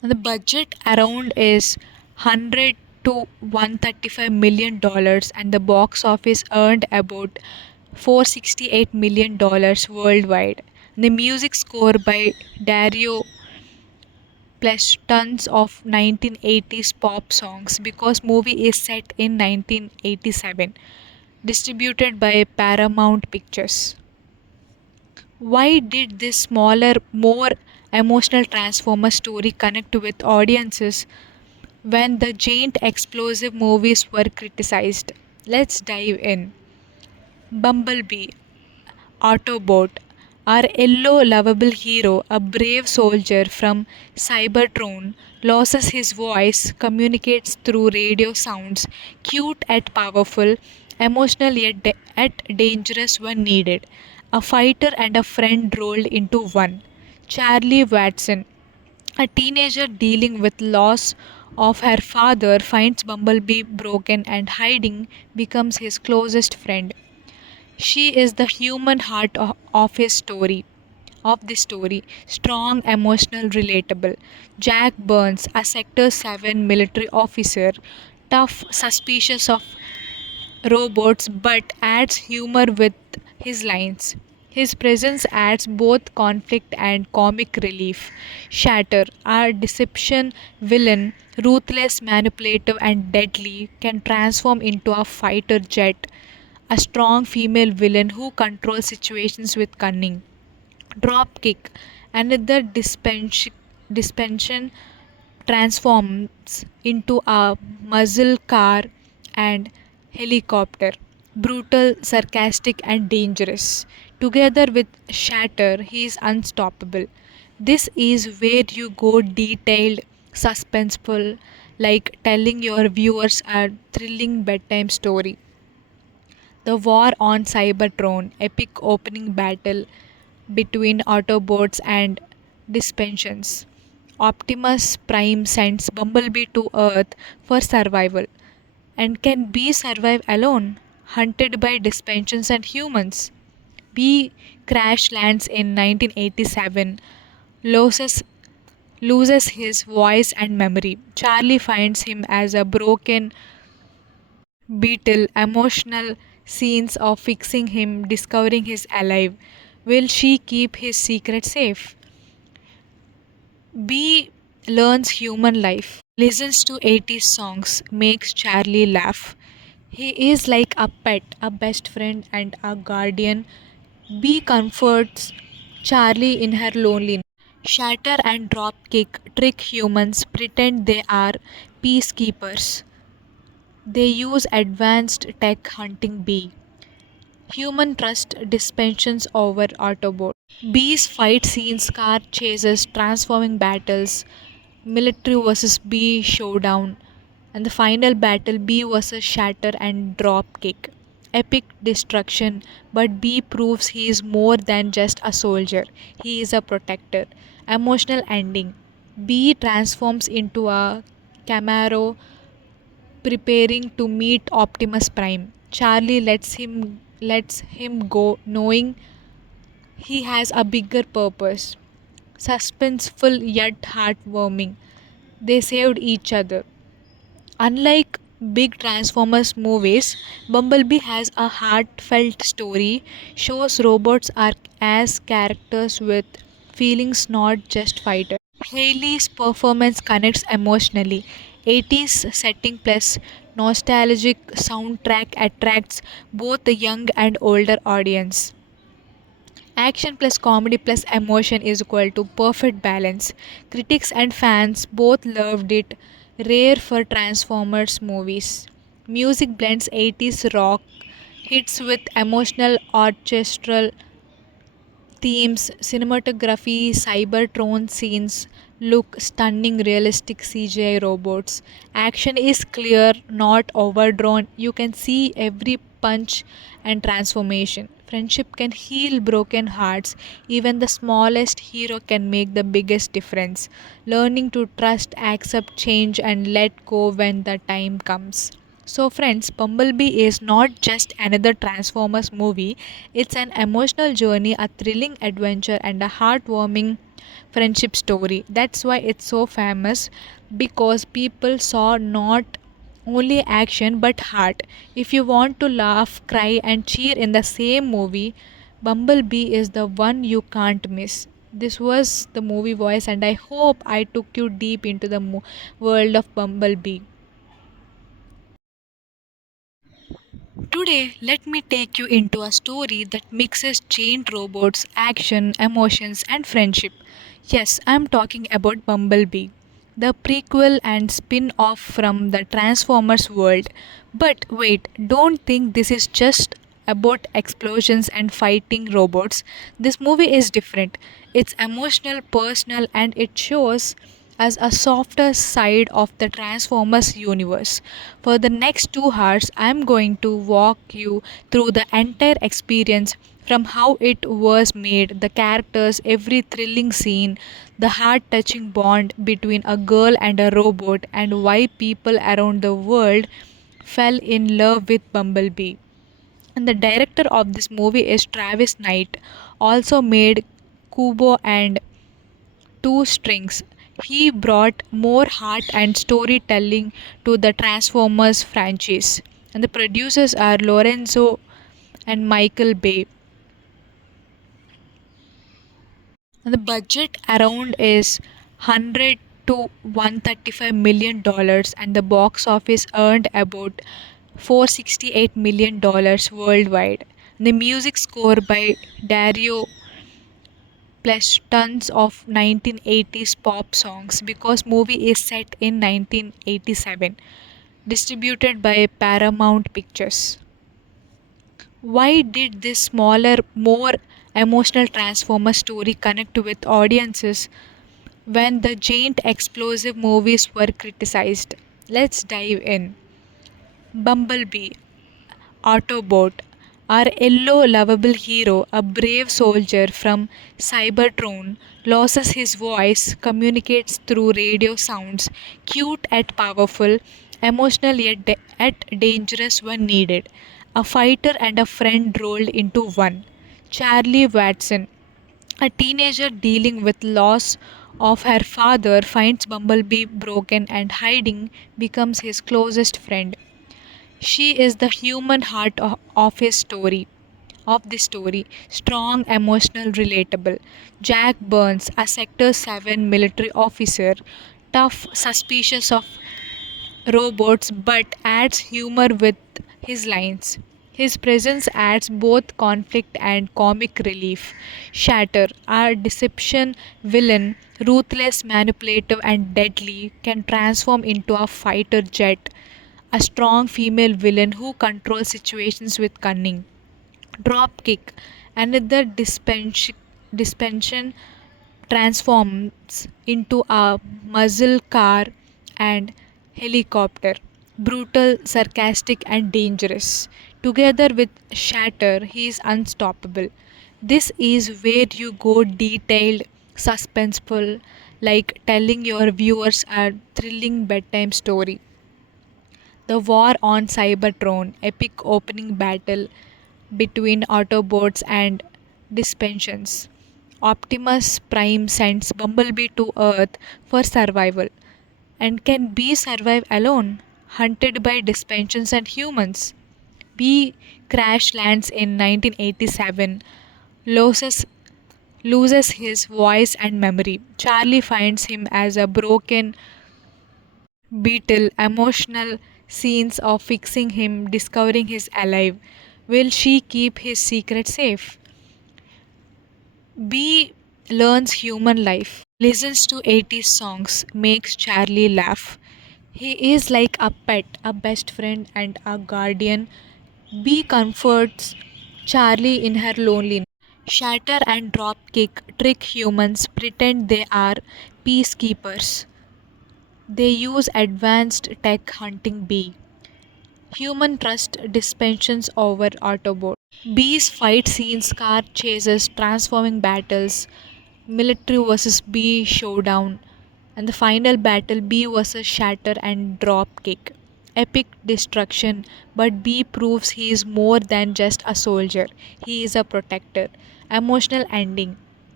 And the budget around is 100 to 135 million dollars, and the box office earned about 468 million dollars worldwide. And the music score by Dario plus tons of 1980s pop songs because movie is set in 1987, distributed by Paramount Pictures. Why did this smaller, more emotional Transformer story connect with audiences when the giant explosive movies were criticized? Let's dive in. Bumblebee, Autobot, our yellow lovable hero, a brave soldier from Cybertron, loses his voice, communicates through radio sounds, cute yet powerful, emotional yet dangerous when needed. A fighter and a friend rolled into one. Charlie Watson, a teenager dealing with loss of her father, finds Bumblebee broken and hiding, becomes his closest friend. She is the human heart of his story, of the story. Strong, emotional, relatable. Jack Burns, a Sector 7 military officer, tough, suspicious of robots, but adds humor with his lines. His presence adds both conflict and comic relief. Shatter, our deception villain, ruthless, manipulative, and deadly, can transform into a fighter jet, a strong female villain who controls situations with cunning. Dropkick, another dispension transforms into a muscle car and helicopter. Brutal, sarcastic, and dangerous. Together with Shatter, he is unstoppable. This is where you go detailed, suspenseful, like telling your viewers a thrilling bedtime story. The War on Cybertron, epic opening battle between Autobots and Dispensions. Optimus Prime sends Bumblebee to Earth for survival. And can B survive alone, hunted by Dispensions and humans? B crash lands in 1987, loses loses his voice and memory. Charlie finds him as a broken Beetle, emotional scenes of fixing him, discovering he's alive. Will she keep his secret safe? B learns human life, listens to 80s songs, makes Charlie laugh. He is like a pet, a best friend, and a guardian. B comforts Charlie in her loneliness. Shatter and Dropkick trick humans, pretend they are peacekeepers. They use advanced tech hunting B. Human trust dispensions over Autobot. B's fight scenes, car chases, transforming battles, military versus B showdown, and the final battle B versus Shatter and Dropkick. Epic destruction, but B proves he is more than just a soldier. He is a protector. Emotional ending. B transforms into a Camaro preparing to meet Optimus Prime. Charlie lets him go knowing he has a bigger purpose. Suspenseful yet heartwarming. They saved each other. Unlike big Transformers movies, Bumblebee has a heartfelt story, shows robots are as characters with feelings, not just fighters. Hailey's performance connects emotionally. 80s setting plus nostalgic soundtrack attracts both the young and older audience. Action plus comedy plus emotion is equal to perfect balance. Critics and fans both loved it. Rare for Transformers movies. Music blends 80s rock hits with emotional orchestral themes, cinematography, Cybertron scenes look stunning, realistic CGI robots. Action is clear, not overdrawn. You can see every punch and transformation. Friendship can heal broken hearts. Even the smallest hero can make the biggest difference. Learning to trust, accept change, and let go when the time comes. So, friends, Bumblebee is not just another Transformers movie, it's an emotional journey, a thrilling adventure, and a heartwarming friendship story. That's why it's so famous, because people saw not only action but heart. If you want to laugh, cry, and cheer in the same movie, Bumblebee is the one you can't miss. This was the movie voice, and I hope I took you deep into the world of Bumblebee. Today, let me take you into a story that mixes giant robots, action, emotions, and friendship. Yes, I'm talking about Bumblebee, the prequel and spin off from the Transformers world. But wait, don't think this is just about explosions and fighting robots. This movie is different. It's emotional, personal, and it shows as a softer side of the Transformers universe. For the next 2 hours, I'm going to walk you through the entire experience, from how it was made, the characters, every thrilling scene, the heart touching bond between a girl and a robot, and why people around the world fell in love with Bumblebee. And the director of this movie is Travis Knight, also made Kubo and Two Strings. He brought more heart and storytelling to the Transformers franchise. And the producers are Lorenzo and Michael Bay. And the budget around is 100 to 135 million dollars, and the box office earned about 468 million dollars worldwide. The music score by Dario, plus tons of 1980s pop songs, because movie is set in 1987, distributed by Paramount Pictures. Why did this smaller, more emotional Transformer story connect with audiences when the giant explosive movies were criticized? Let's dive in. Bumblebee, Autobot, our yellow lovable hero, a brave soldier from Cybertron, loses his voice, communicates through radio sounds, cute yet powerful, emotional yet dangerous when needed. A fighter and a friend rolled into one. Charlie Watson, a teenager dealing with loss of her father, finds Bumblebee broken and hiding, becomes his closest friend. She is the human heart of his story. Of this story, strong, emotional, relatable. Jack Burns, a Sector 7 military officer, tough, suspicious of robots, but adds humor with his lines. His presence adds both conflict and comic relief. Shatter, our deception villain, ruthless, manipulative, and deadly, can transform into a fighter jet, a strong female villain who controls situations with cunning. Dropkick, another dispension, transforms into a muscle car and helicopter. Brutal, sarcastic, and dangerous. Together with Shatter, he is unstoppable. This is where you go detailed, suspenseful, like telling your viewers a thrilling bedtime story. The War on Cybertron, epic opening battle between Autobots and Dispensions. Optimus Prime sends Bumblebee to Earth for survival. And can B survive alone, hunted by Dispensions and humans? B crash lands in 1987, loses loses his voice and memory. Charlie finds him as a broken Beetle, emotional scenes of fixing him, discovering he's alive. Will she keep his secret safe? B learns human life, listens to 80s songs, makes Charlie laugh. He is like a pet, a best friend, and a guardian. B comforts Charlie in her loneliness. Shatter and Dropkick trick humans, pretend they are peacekeepers. They use advanced tech hunting B. Human trust dispensions over Autobot. B's fight scenes, car chases, transforming battles, military versus B showdown, and the final battle B versus Shatter and Dropkick. Epic destruction, but B proves he is more than just a soldier. He is a protector. Emotional ending.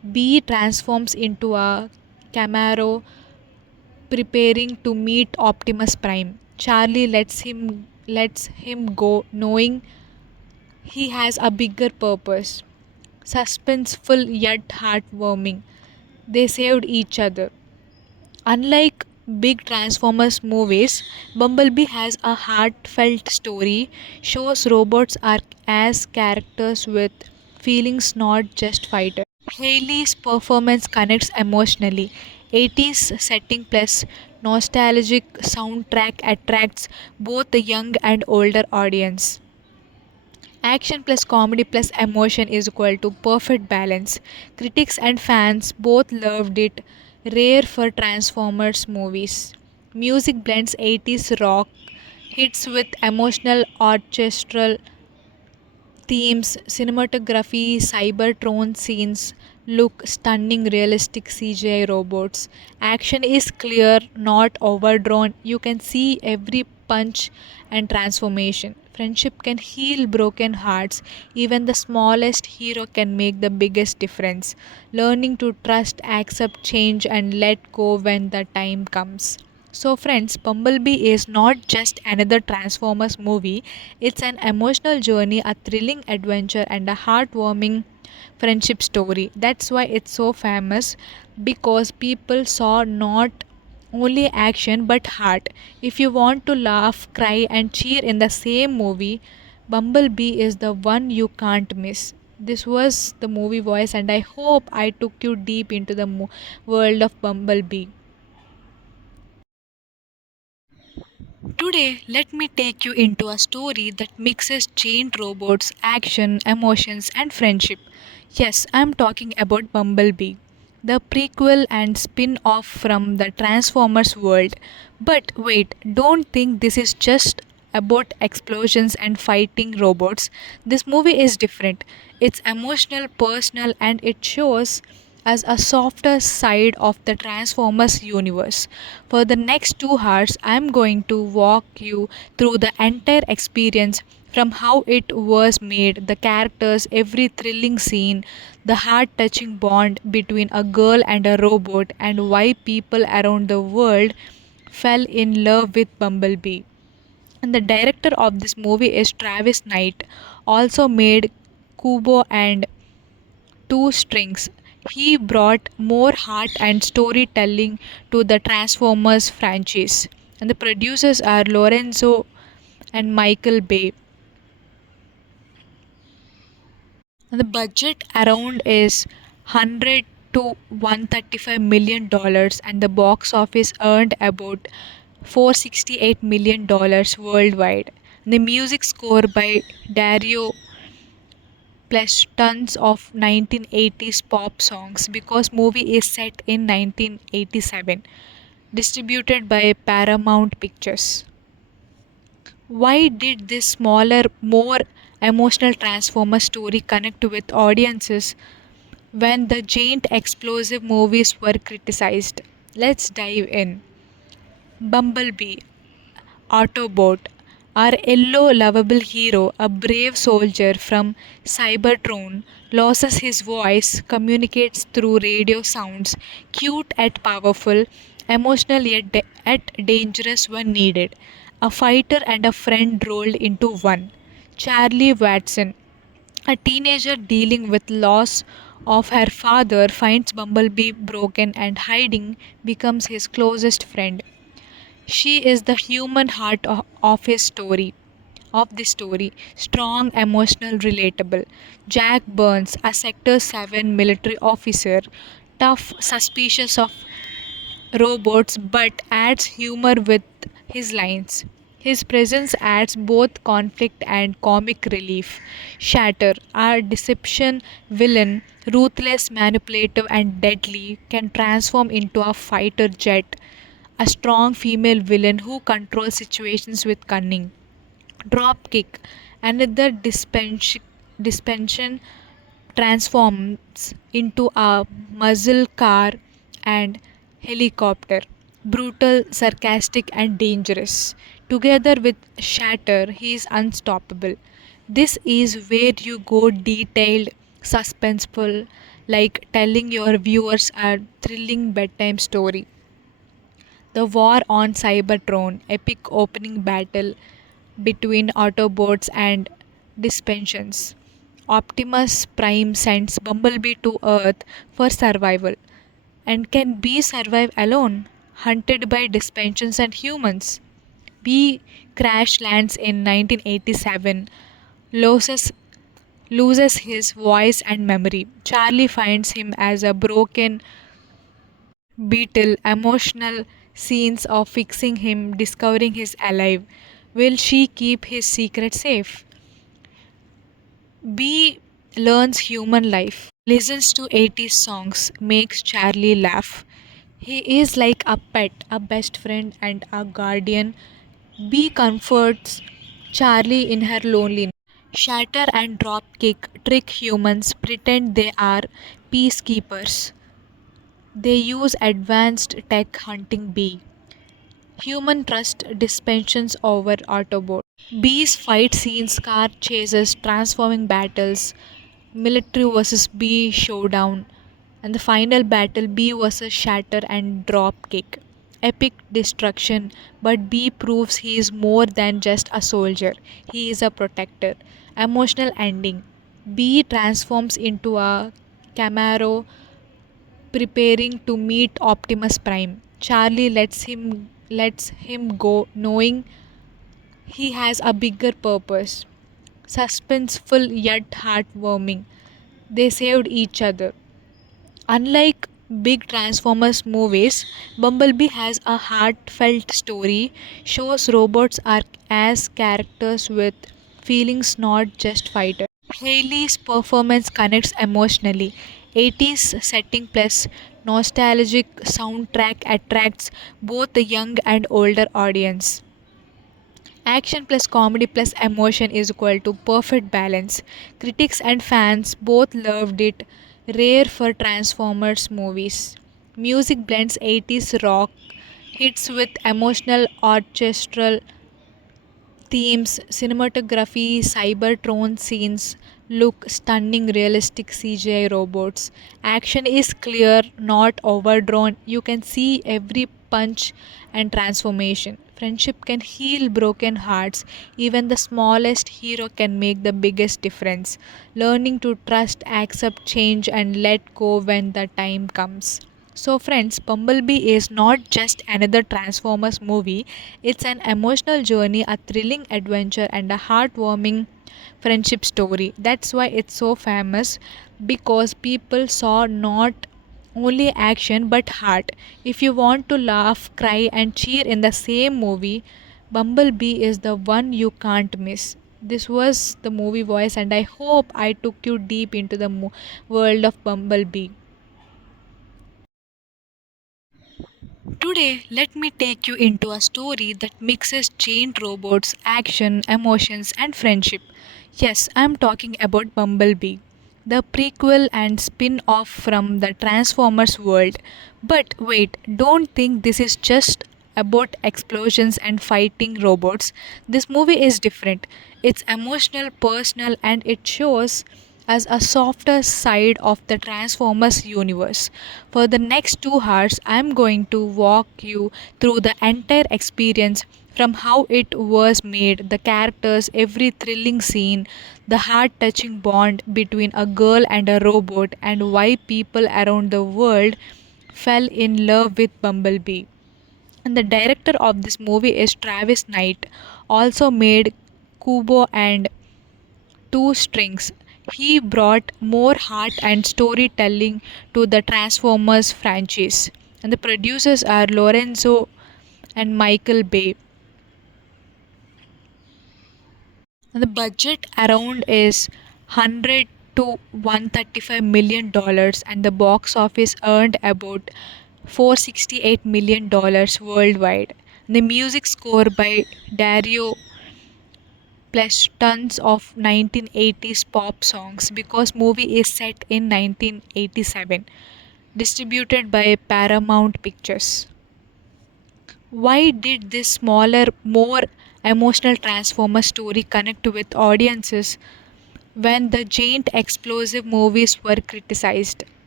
B transforms into a Camaro preparing to meet Optimus Prime. Charlie lets him go knowing he has a bigger purpose. Suspenseful yet heartwarming. They saved each other. Unlike big Transformers movies, Bumblebee has a heartfelt story, shows robots are as characters with feelings, not just fighters. Hailey's performance connects emotionally. 80s setting plus nostalgic soundtrack attracts both the young and older audience. Action plus comedy plus emotion is equal to perfect balance. Critics and fans both loved it, rare for Transformers movies. Music blends 80s rock hits with emotional orchestral themes, cinematography, Cybertron scenes look stunning, realistic CGI robots. Action is clear, not overdrawn. You can see every punch and transformation. Friendship can heal broken hearts. Even the smallest hero can make the biggest difference. Learning to trust, accept change, and let go when the time comes. So, friends, Bumblebee is not just another Transformers movie, it's an emotional journey, a thrilling adventure, and a heartwarming friendship story. That's why it's so famous because people saw not only action but heart. If you want to laugh, cry, and cheer in the same movie, Bumblebee is the one you can't miss. This was the movie voice, and I hope I took you deep into the world of Bumblebee. Today, let me take you into a story that mixes giant robots, action, emotions, and friendship. Yes, I'm talking about Bumblebee, the prequel and spin off from the Transformers world. But wait, don't think this is just about explosions and fighting robots. This movie is different. It's emotional, personal, and it shows as a softer side of the Transformers universe. For the next 2 hours, I am going to walk you through the entire experience from how it was made, the characters, every thrilling scene, the heart touching bond between a girl and a robot, and why people around the world fell in love with Bumblebee. And the director of this movie is Travis Knight, also made Kubo and Two Strings. He brought more heart and storytelling to the Transformers franchise. And the producers are Lorenzo and Michael Bay. And the budget around is 100 to 135 million dollars, and the box office earned about 468 million dollars worldwide. The music score by Dario plus tons of 1980s pop songs because movie is set in 1987, distributed by Paramount Pictures. Why did this smaller, more emotional Transformer story connect with audiences when the giant explosive movies were criticized? Let's dive in. Bumblebee, Autobot, our yellow lovable hero, a brave soldier from Cybertron, loses his voice, communicates through radio sounds, cute yet powerful, emotional yet dangerous when needed. A fighter and a friend rolled into one. Charlie Watson, a teenager dealing with loss of her father, finds Bumblebee broken and hiding, becomes his closest friend. She is the human heart of his story. Of this story, strong, emotional, relatable. Jack Burns, a Sector 7 military officer, tough, suspicious of robots, but adds humor with his lines. His presence adds both conflict and comic relief. Shatter, our deception villain, ruthless, manipulative, and deadly, can transform into a fighter jet, a strong female villain who controls situations with cunning. Dropkick, another dispension transforms into a muscle car and helicopter. Brutal, sarcastic, and dangerous. Together with Shatter, he is unstoppable. This is where you go detailed, suspenseful, like telling your viewers a thrilling bedtime story. The War on Cybertron, epic opening battle between Autobots and Dispensions. Optimus Prime sends Bumblebee to Earth for survival. And can Bee survive alone, hunted by Dispensions and humans? Bee crash lands in 1987, loses loses his voice and memory. Charlie finds him as a broken Beetle, emotional scenes of fixing him, discovering he's alive. Will she keep his secret safe? B learns human life, listens to 80s songs, makes Charlie laugh. He is like a pet, a best friend, and a guardian. B comforts Charlie in her loneliness. Shatter and Dropkick trick humans, pretend they are peacekeepers. They use advanced tech hunting B. Human trust dispensions over Autobot. B's fight scenes, car chases, transforming battles, military versus B showdown, and the final battle B versus Shatter and Dropkick. Epic destruction, but B proves he is more than just a soldier. He is a protector. Emotional ending. B transforms into a Camaro preparing to meet Optimus Prime. Charlie lets him go knowing he has a bigger purpose. Suspenseful yet heartwarming. They saved each other. Unlike big Transformers movies, Bumblebee has a heartfelt story, shows robots are as characters with feelings, not just fighters. Hailey's performance connects emotionally. 80s setting plus nostalgic soundtrack attracts both the young and older audience. Action plus comedy plus emotion is equal to perfect balance. Critics and fans both loved it, rare for Transformers movies. Music blends 80s rock hits with emotional orchestral themes, cinematography, Cybertron scenes look stunning, realistic CGI robots. Action is clear, not overdrawn. You can see every punch and transformation. Friendship can heal broken hearts. Even the smallest hero can make the biggest difference. Learning to trust, accept change, and let go when the time comes. So, friends, Bumblebee is not just another Transformers movie, it's an emotional journey, a thrilling adventure, and a heartwarming friendship story. That's why it's so famous because people saw not only action but heart. If you want to laugh, cry, and cheer in the same movie, Bumblebee is the one you can't miss. This was the movie voice, and I hope I took you deep into the world of Bumblebee. Today, let me take you into a story that mixes giant robots, action, emotions, and friendship. Yes, I'm talking about Bumblebee, the prequel and spin off from the Transformers world. But wait, don't think this is just about explosions and fighting robots. This movie is different. It's emotional, personal, and it shows as a softer side of the Transformers universe. For the next 2 hours, I'm going to walk you through the entire experience from how it was made, the characters, every thrilling scene, the heart touching bond between a girl and a robot, and why people around the world fell in love with Bumblebee. And the director of this movie is Travis Knight, also made Kubo and Two Strings. He brought more heart and storytelling to the Transformers franchise. And the producers are Lorenzo and Michael Bay. And the budget around is 100 to 135 million dollars, and the box office earned about 468 million dollars worldwide. The music score by Dario plus tons of 1980s pop songs because movie is set in 1987, distributed by Paramount Pictures. Why did this smaller, more emotional Transformer story connect with audiences when the giant explosive movies were criticized?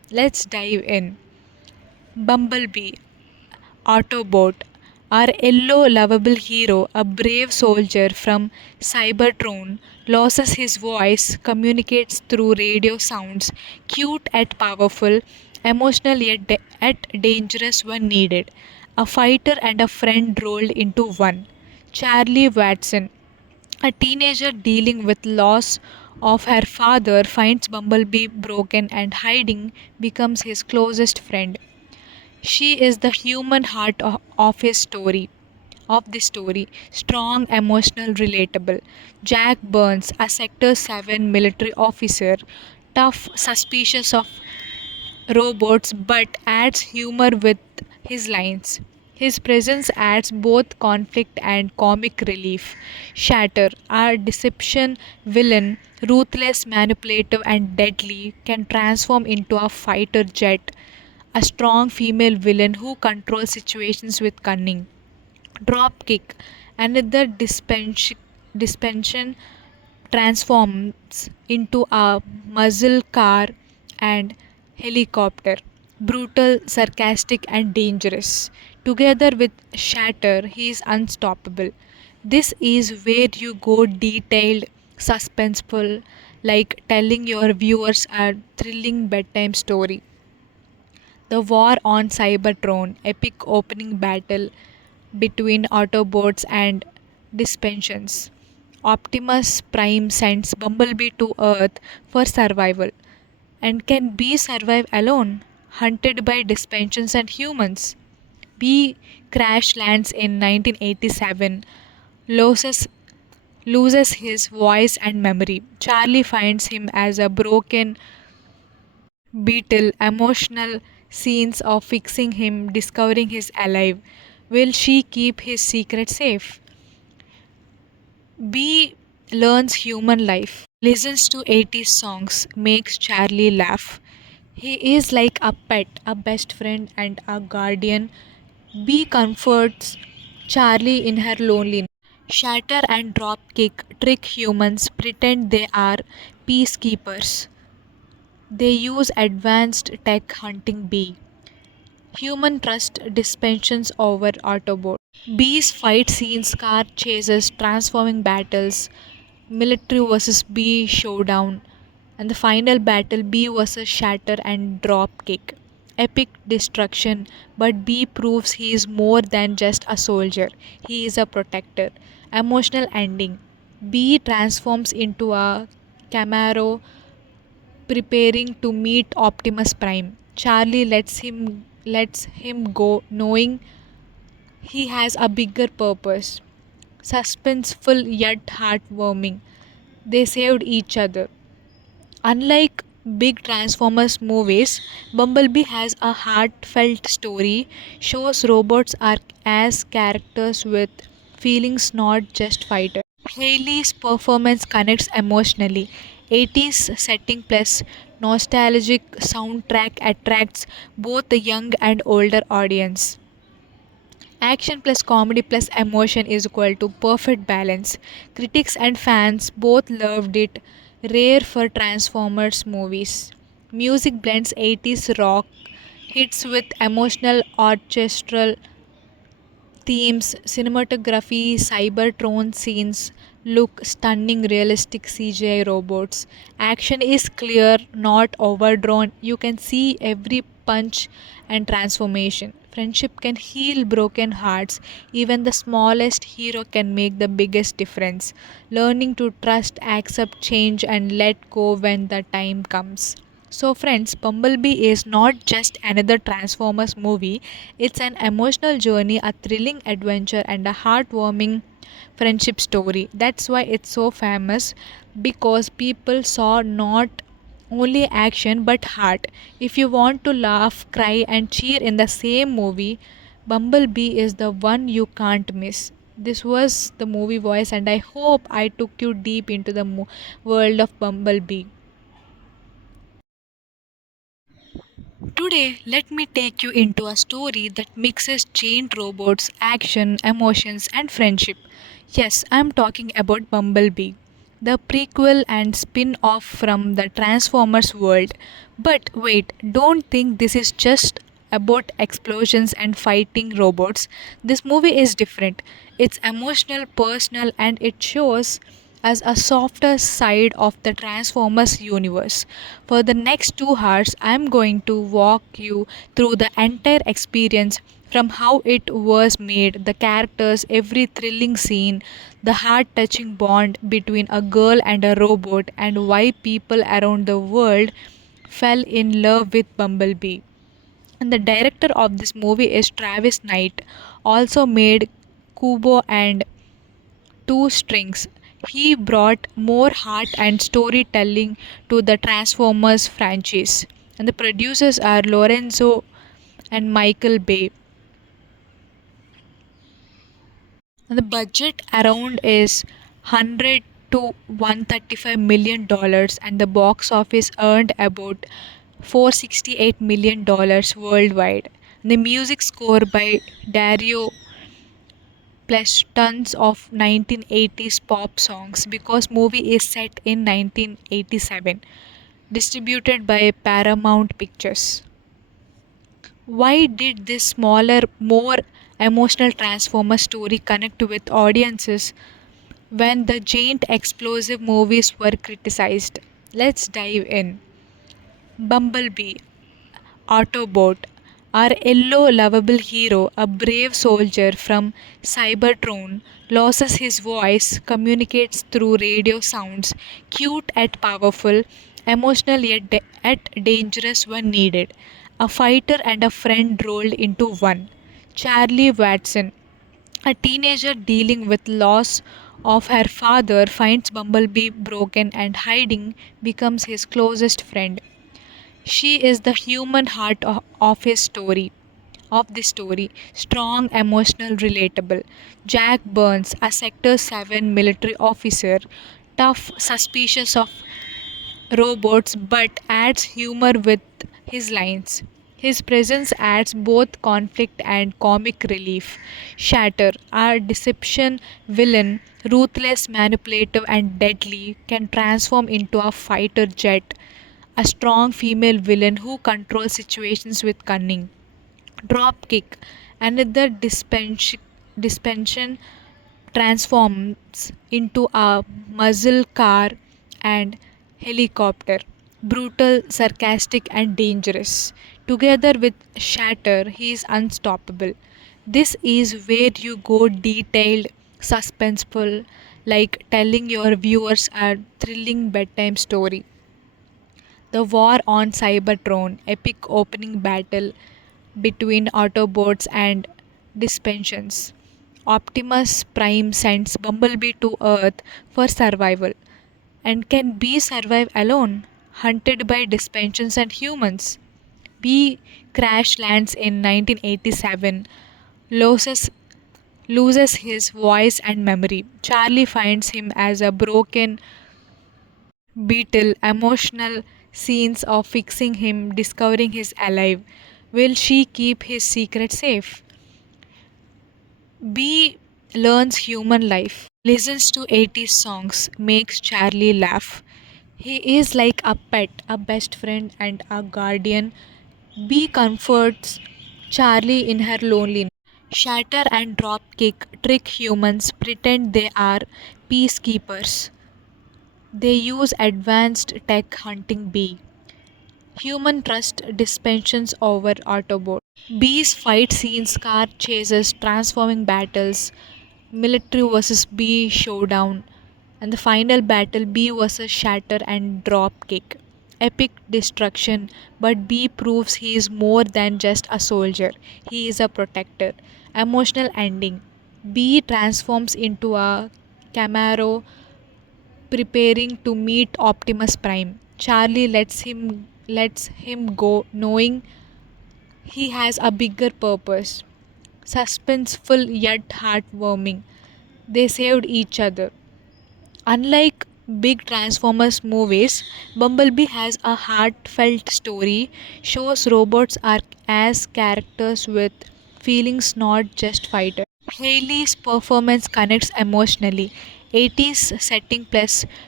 Let's dive in. Bumblebee, Autobot, our yellow lovable hero, a brave soldier from Cybertron, loses his voice, communicates through radio sounds, cute yet powerful, emotional yet dangerous when needed. A fighter and a friend rolled into one. Charlie Watson, a teenager dealing with loss of her father, finds Bumblebee broken and hiding, becomes his closest friend. She is the human heart of his story. Of the story, strong, emotional, relatable. Jack Burns, a Sector 7 military officer, tough, suspicious of robots, but adds humor with his lines. His presence adds both conflict and comic relief. Shatter, our deception villain, ruthless, manipulative, and deadly, can transform into a fighter jet, a strong female villain who controls situations with cunning. Dropkick, another dispension transforms into a muscle car and helicopter. Brutal, sarcastic, and dangerous. Together with Shatter, he is unstoppable. This is where you go detailed, suspenseful, like telling your viewers a thrilling bedtime story. The War on Cybertron, epic opening battle between Autobots and Dispensions. Optimus Prime sends Bumblebee to Earth for survival. And can Bee survive alone, hunted by Dispensions and humans? Bee crash lands in 1987, loses loses his voice and memory. Charlie finds him as a broken Beetle, emotional scenes of fixing him, discovering he's alive. Will she keep his secret safe? B learns human life, listens to 80s songs, makes Charlie laugh. He is like a pet, a best friend, and a guardian. B comforts Charlie in her loneliness. Shatter and Dropkick trick humans, pretend they are peacekeepers. They use advanced tech hunting Bee. Human trust dispensions over Autobot. Bee's fight scenes, car chases, transforming battles, military versus Bee showdown, and the final battle Bee versus Shatter and Dropkick. Epic destruction, but Bee proves he is more than just a soldier. He is a protector. Emotional ending. Bee transforms into a Camaro preparing to meet Optimus Prime. Charlie lets him go knowing he has a bigger purpose. Suspenseful yet heartwarming. They saved each other. Unlike big Transformers movies, Bumblebee has a heartfelt story, shows robots are as characters with feelings, not just fighters. Hailey's performance connects emotionally. 80s setting plus nostalgic soundtrack attracts both the young and older audience. Action plus comedy plus emotion is equal to perfect balance. Critics and fans both loved it, rare for Transformers movies. Music blends 80s rock hits with emotional orchestral themes, cinematography, Cybertron scenes look stunning, realistic CGI robots. Action is clear, not overdrawn. You can see every punch and transformation. Friendship can heal broken hearts. Even the smallest hero can make the biggest difference. Learning to trust, accept change, and let go when the time comes. So, friends, Bumblebee is not just another Transformers movie, it's an emotional journey, a thrilling adventure, and a heartwarming friendship story. That's why it's so famous because people saw not only action but heart. If you want to laugh, cry, and cheer in the same movie, Bumblebee is the one you can't miss. This was the movie voice, and I hope I took you deep into the world of Bumblebee. Today, let me take you into a story that mixes giant robots, action, emotions, and friendship. Yes, I'm talking about Bumblebee. the prequel and spin off from the Transformers world. But wait, don't think this is just about explosions and fighting robots. This movie is different. It's emotional, personal, and it shows as a softer side of the Transformers universe. For the next 2 hours, I'm going to walk you through the entire experience from how it was made, the characters, every thrilling scene, the heart touching bond between a girl and a robot, and why people around the world fell in love with Bumblebee. And the director of this movie is Travis Knight, also made Kubo and Two Strings. He brought more heart and storytelling to the Transformers franchise. And the producers are Lorenzo and Michael Bay. And the budget around is 100 to 135 million dollars, and the box office earned about 468 million dollars worldwide. And the music score by Dario plus tons of 1980s pop songs because movie is set in 1987, distributed by Paramount Pictures. Why did this smaller, more emotional Transformer story connect with audiences when the giant explosive movies were criticized? Let's dive in. Bumblebee, Autobot, our yellow lovable hero, a brave soldier from Cybertron, loses his voice, communicates through radio sounds, cute yet powerful, emotional yet dangerous when needed. A fighter and a friend rolled into one. Charlie Watson, a teenager dealing with loss of her father, finds Bumblebee broken and hiding, becomes his closest friend. She is the human heart of his story, of the story. Strong, emotional, relatable. Jack Burns, a Sector 7 military officer, tough, suspicious of robots, but adds humor with his lines. His presence adds both conflict and comic relief. Shatter, our deception villain, ruthless, manipulative, and deadly, can transform into a fighter jet, a strong female villain who controls situations with cunning. Dropkick, another dispension transforms into a muscle car and helicopter. Brutal, sarcastic, and dangerous. Together with Shatter, he is unstoppable. This is where you go detailed, suspenseful, like telling your viewers a thrilling bedtime story. The War on Cybertron, epic opening battle between Autobots and Dispensions. Optimus Prime sends Bumblebee to Earth for survival. And can B survive alone, hunted by Dispensions and humans? B crash lands in 1987, loses loses his voice and memory. Charlie finds him as a broken Beetle, emotional scenes of fixing him, discovering he's alive. Will she keep his secret safe? B learns human life, listens to 80s songs, makes Charlie laugh. He is like a pet, a best friend, and a guardian. B comforts Charlie in her loneliness. Shatter and Dropkick trick humans, pretend they are peacekeepers. They use advanced tech hunting B. Human trust dispensions over Autobot. B's fight scenes, car chases, transforming battles, military versus B showdown, and the final battle B versus Shatter and Dropkick. Epic destruction, but B proves he is more than just a soldier. He is a protector. Emotional ending. B transforms into a Camaro preparing to meet Optimus Prime. Charlie lets him go knowing he has a bigger purpose. Suspenseful yet heartwarming. They saved each other. Unlike big Transformers movies, Bumblebee has a heartfelt story, shows robots are as characters with feelings, not just fighters. Hailey's performance connects emotionally. 80s setting plus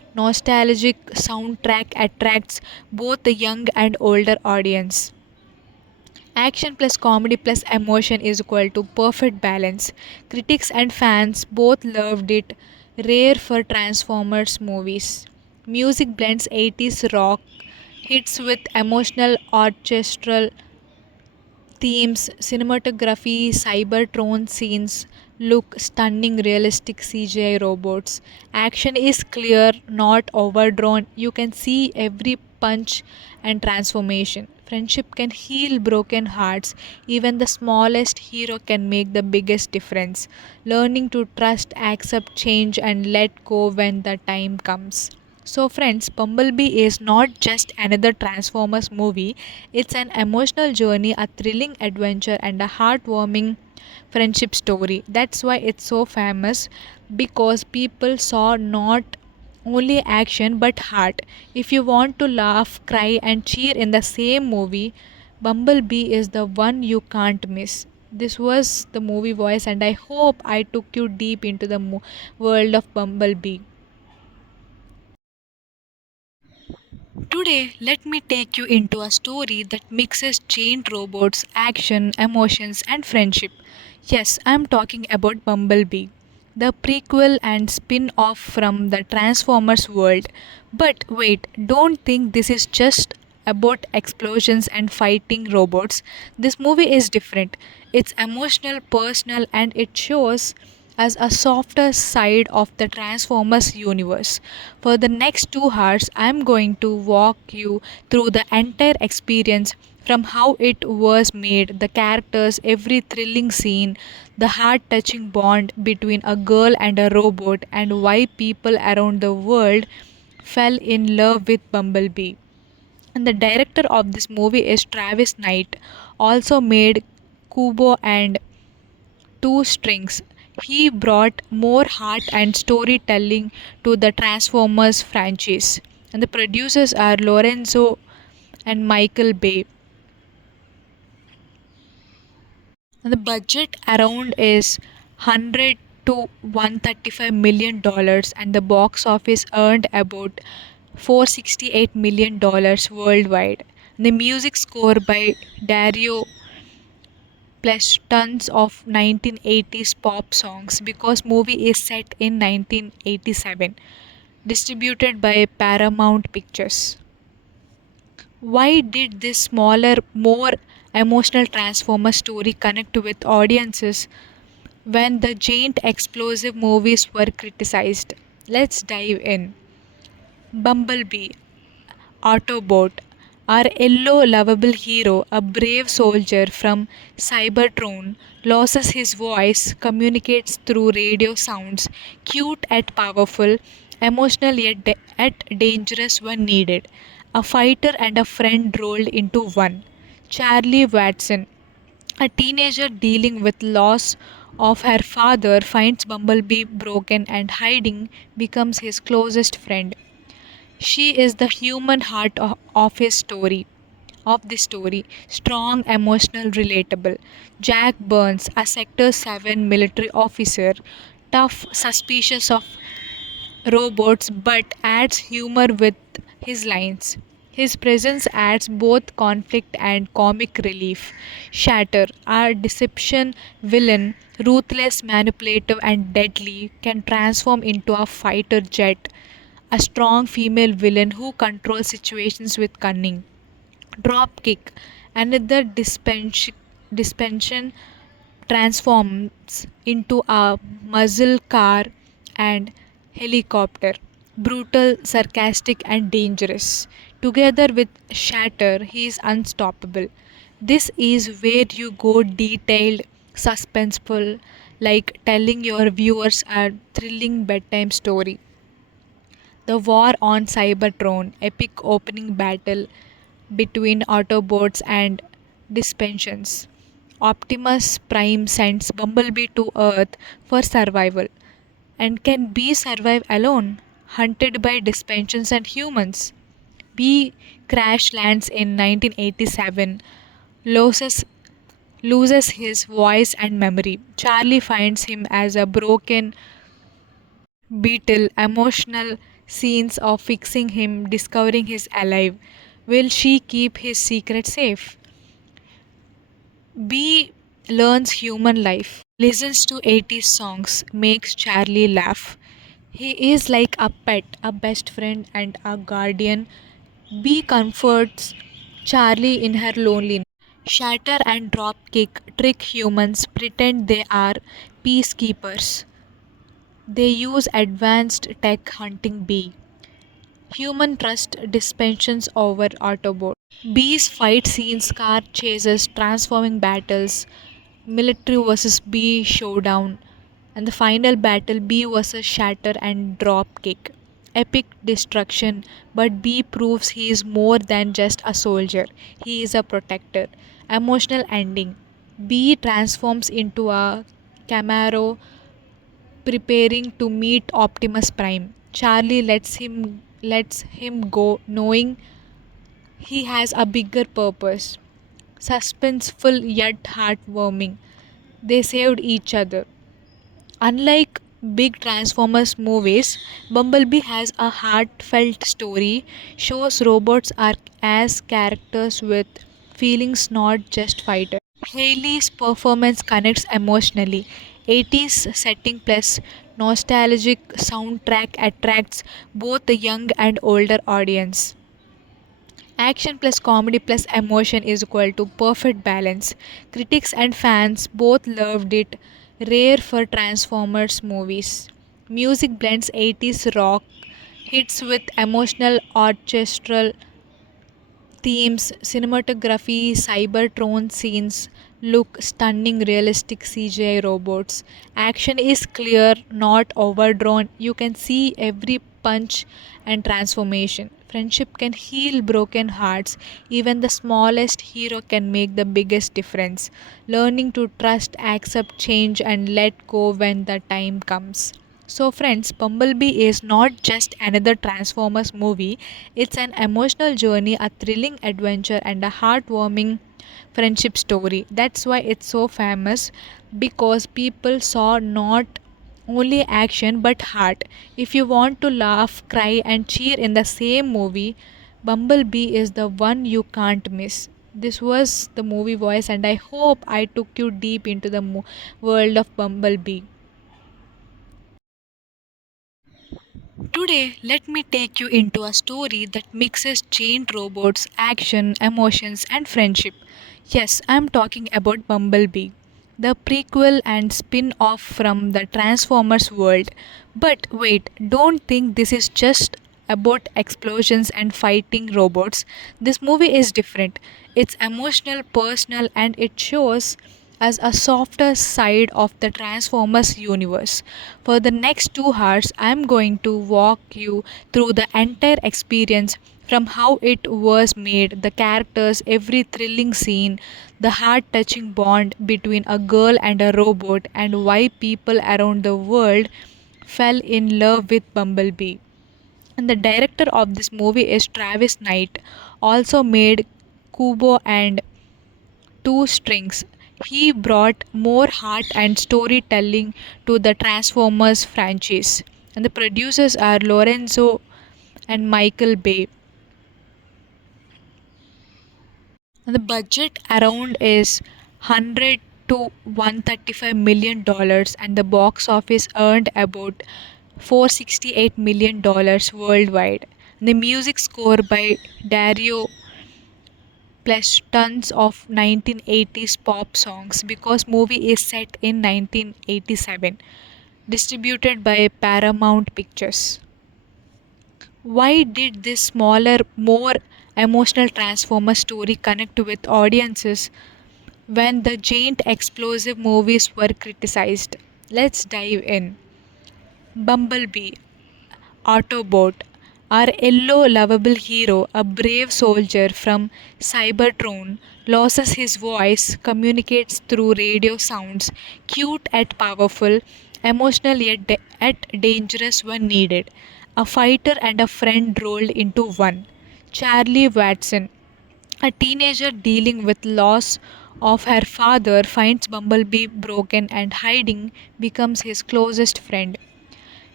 nostalgic soundtrack attracts both the young and older audience. Action plus comedy plus emotion is equal to perfect balance. Critics and fans both loved it, rare for Transformers movies. Music blends 80s rock hits with emotional orchestral themes, cinematography, Cybertron scenes look stunning, realistic CGI robots. Action is clear, not overdrawn. You can see every punch and transformation. Friendship can heal broken hearts. Even the smallest hero can make the biggest difference. Learning to trust, accept change, and let go when the time comes. So, friends, Bumblebee is not just another Transformers movie, it's an emotional journey, a thrilling adventure, and a heartwarming friendship story. That's why it's so famous because people saw not only action but heart. If you want to laugh, cry, and cheer in the same movie, Bumblebee is the one you can't miss. This was the movie voice, and I hope I took you deep into the world of Bumblebee. Today, let me take you into a story that mixes giant robots, action, emotions, and friendship. Yes, I'm talking about Bumblebee, the prequel and spin off from the Transformers world. But wait, don't think this is just about explosions and fighting robots. This movie is different. It's emotional, personal, and it shows as a softer side of the Transformers universe. For the next 2 hours, I'm going to walk you through the entire experience from how it was made, the characters, every thrilling scene, the heart touching bond between a girl and a robot, and why people around the world fell in love with Bumblebee. And the director of this movie is Travis Knight, also made Kubo and Two Strings. He brought more heart and storytelling to the Transformers franchise. And the producers are Lorenzo and Michael Bay. And the budget around is 100 to 135 million dollars, and the box office earned about 468 million dollars worldwide. The music score by Dario plus tons of 1980s pop songs because movie is set in 1987, distributed by Paramount Pictures. Why did this smaller, more emotional Transformer story connect with audiences when the giant explosive movies were criticized? Let's dive in. Bumblebee, Autobot, our yellow lovable hero, a brave soldier from Cybertron, loses his voice, communicates through radio sounds, cute yet powerful, emotional yet dangerous when needed. A fighter and a friend rolled into one. Charlie Watson, a teenager dealing with loss of her father, finds Bumblebee broken and hiding, becomes his closest friend. She is the human heart of his story. Of this story, strong, emotional, relatable. Jack Burns, a Sector 7 military officer, tough, suspicious of robots, but adds humor with his lines. His presence adds both conflict and comic relief. Shatter, our deception villain, ruthless, manipulative, and deadly, can transform into a fighter jet, a strong female villain who controls situations with cunning. Dropkick, another dispension transforms into a muscle car and helicopter. Brutal, sarcastic, and dangerous. Together with Shatter, he is unstoppable. This is where you go detailed, suspenseful, like telling your viewers a thrilling bedtime story. The War on Cybertron, epic opening battle between Autobots and Dispensions. Optimus Prime sends Bumblebee to Earth for survival. And can B survive alone, hunted by Dispensions and humans? B crash lands in 1987, loses loses his voice and memory. Charlie finds him as a broken beetle, emotional, scenes of fixing him, discovering he's alive. Will she keep his secret safe? B learns human life, listens to 80s songs, makes Charlie laugh. He is like a pet, a best friend, and a guardian. B comforts Charlie in her loneliness. Shatter and Dropkick trick humans, pretend they are peacekeepers. They use advanced tech hunting B. Human trust dispensions over Autobot. B's fight scenes, car chases, transforming battles, military versus B showdown, and the final battle B versus Shatter and Dropkick. Epic destruction, but B proves he is more than just a soldier, he is a protector. Emotional ending. B transforms into a Camaro preparing to meet Optimus Prime. Charlie lets him go knowing he has a bigger purpose. Suspenseful yet heartwarming. They saved each other. Unlike big Transformers movies, Bumblebee has a heartfelt story, shows robots are as characters with feelings, not just fighters. Hailey's performance connects emotionally. 80s setting plus nostalgic soundtrack attracts both the young and older audience. Action plus comedy plus emotion is equal to perfect balance. Critics and fans both loved it, rare for Transformers movies. Music blends 80s rock hits with emotional orchestral themes, cinematography, Cybertron scenes look stunning, realistic CGI robots. Action is clear, not overdrawn. You can see every punch and transformation. Friendship can heal broken hearts. Even the smallest hero can make the biggest difference. Learning to trust, accept change, and let go when the time comes. So, friends, Bumblebee is not just another Transformers movie, it's an emotional journey, a thrilling adventure, and a heartwarming friendship story. That's why it's so famous because people saw not only action but heart. If you want to laugh, cry, and cheer in the same movie, Bumblebee is the one you can't miss. This was the movie voice, and I hope I took you deep into the world of Bumblebee. Today, let me take you into a story that mixes giant robots, action, emotions, and friendship. Yes, I'm talking about Bumblebee, the prequel and spin off from the Transformers world. But wait, don't think this is just about explosions and fighting robots. This movie is different. It's emotional, personal, and it shows as a softer side of the Transformers universe. For the next 2 hours, I am going to walk you through the entire experience from how it was made, the characters, every thrilling scene, the heart touching bond between a girl and a robot, and why people around the world fell in love with Bumblebee. And the director of this movie is Travis Knight, also made Kubo and Two Strings. He brought more heart and storytelling to the Transformers franchise. And the producers are Lorenzo and Michael Bay. And the budget around is 100 to 135 million dollars, and the box office earned about 468 million dollars worldwide. The music score by Dario plus tons of 1980s pop songs because movie is set in 1987, distributed by Paramount Pictures. Why did this smaller, more emotional Transformer story connect with audiences when the giant explosive movies were criticized? Let's dive in. Bumblebee, Autobot, our yellow lovable hero, a brave soldier from Cybertron, loses his voice, communicates through radio sounds, cute yet powerful, emotional yet dangerous when needed. A fighter and a friend rolled into one. Charlie Watson, a teenager dealing with loss of her father, finds Bumblebee broken and hiding, becomes his closest friend.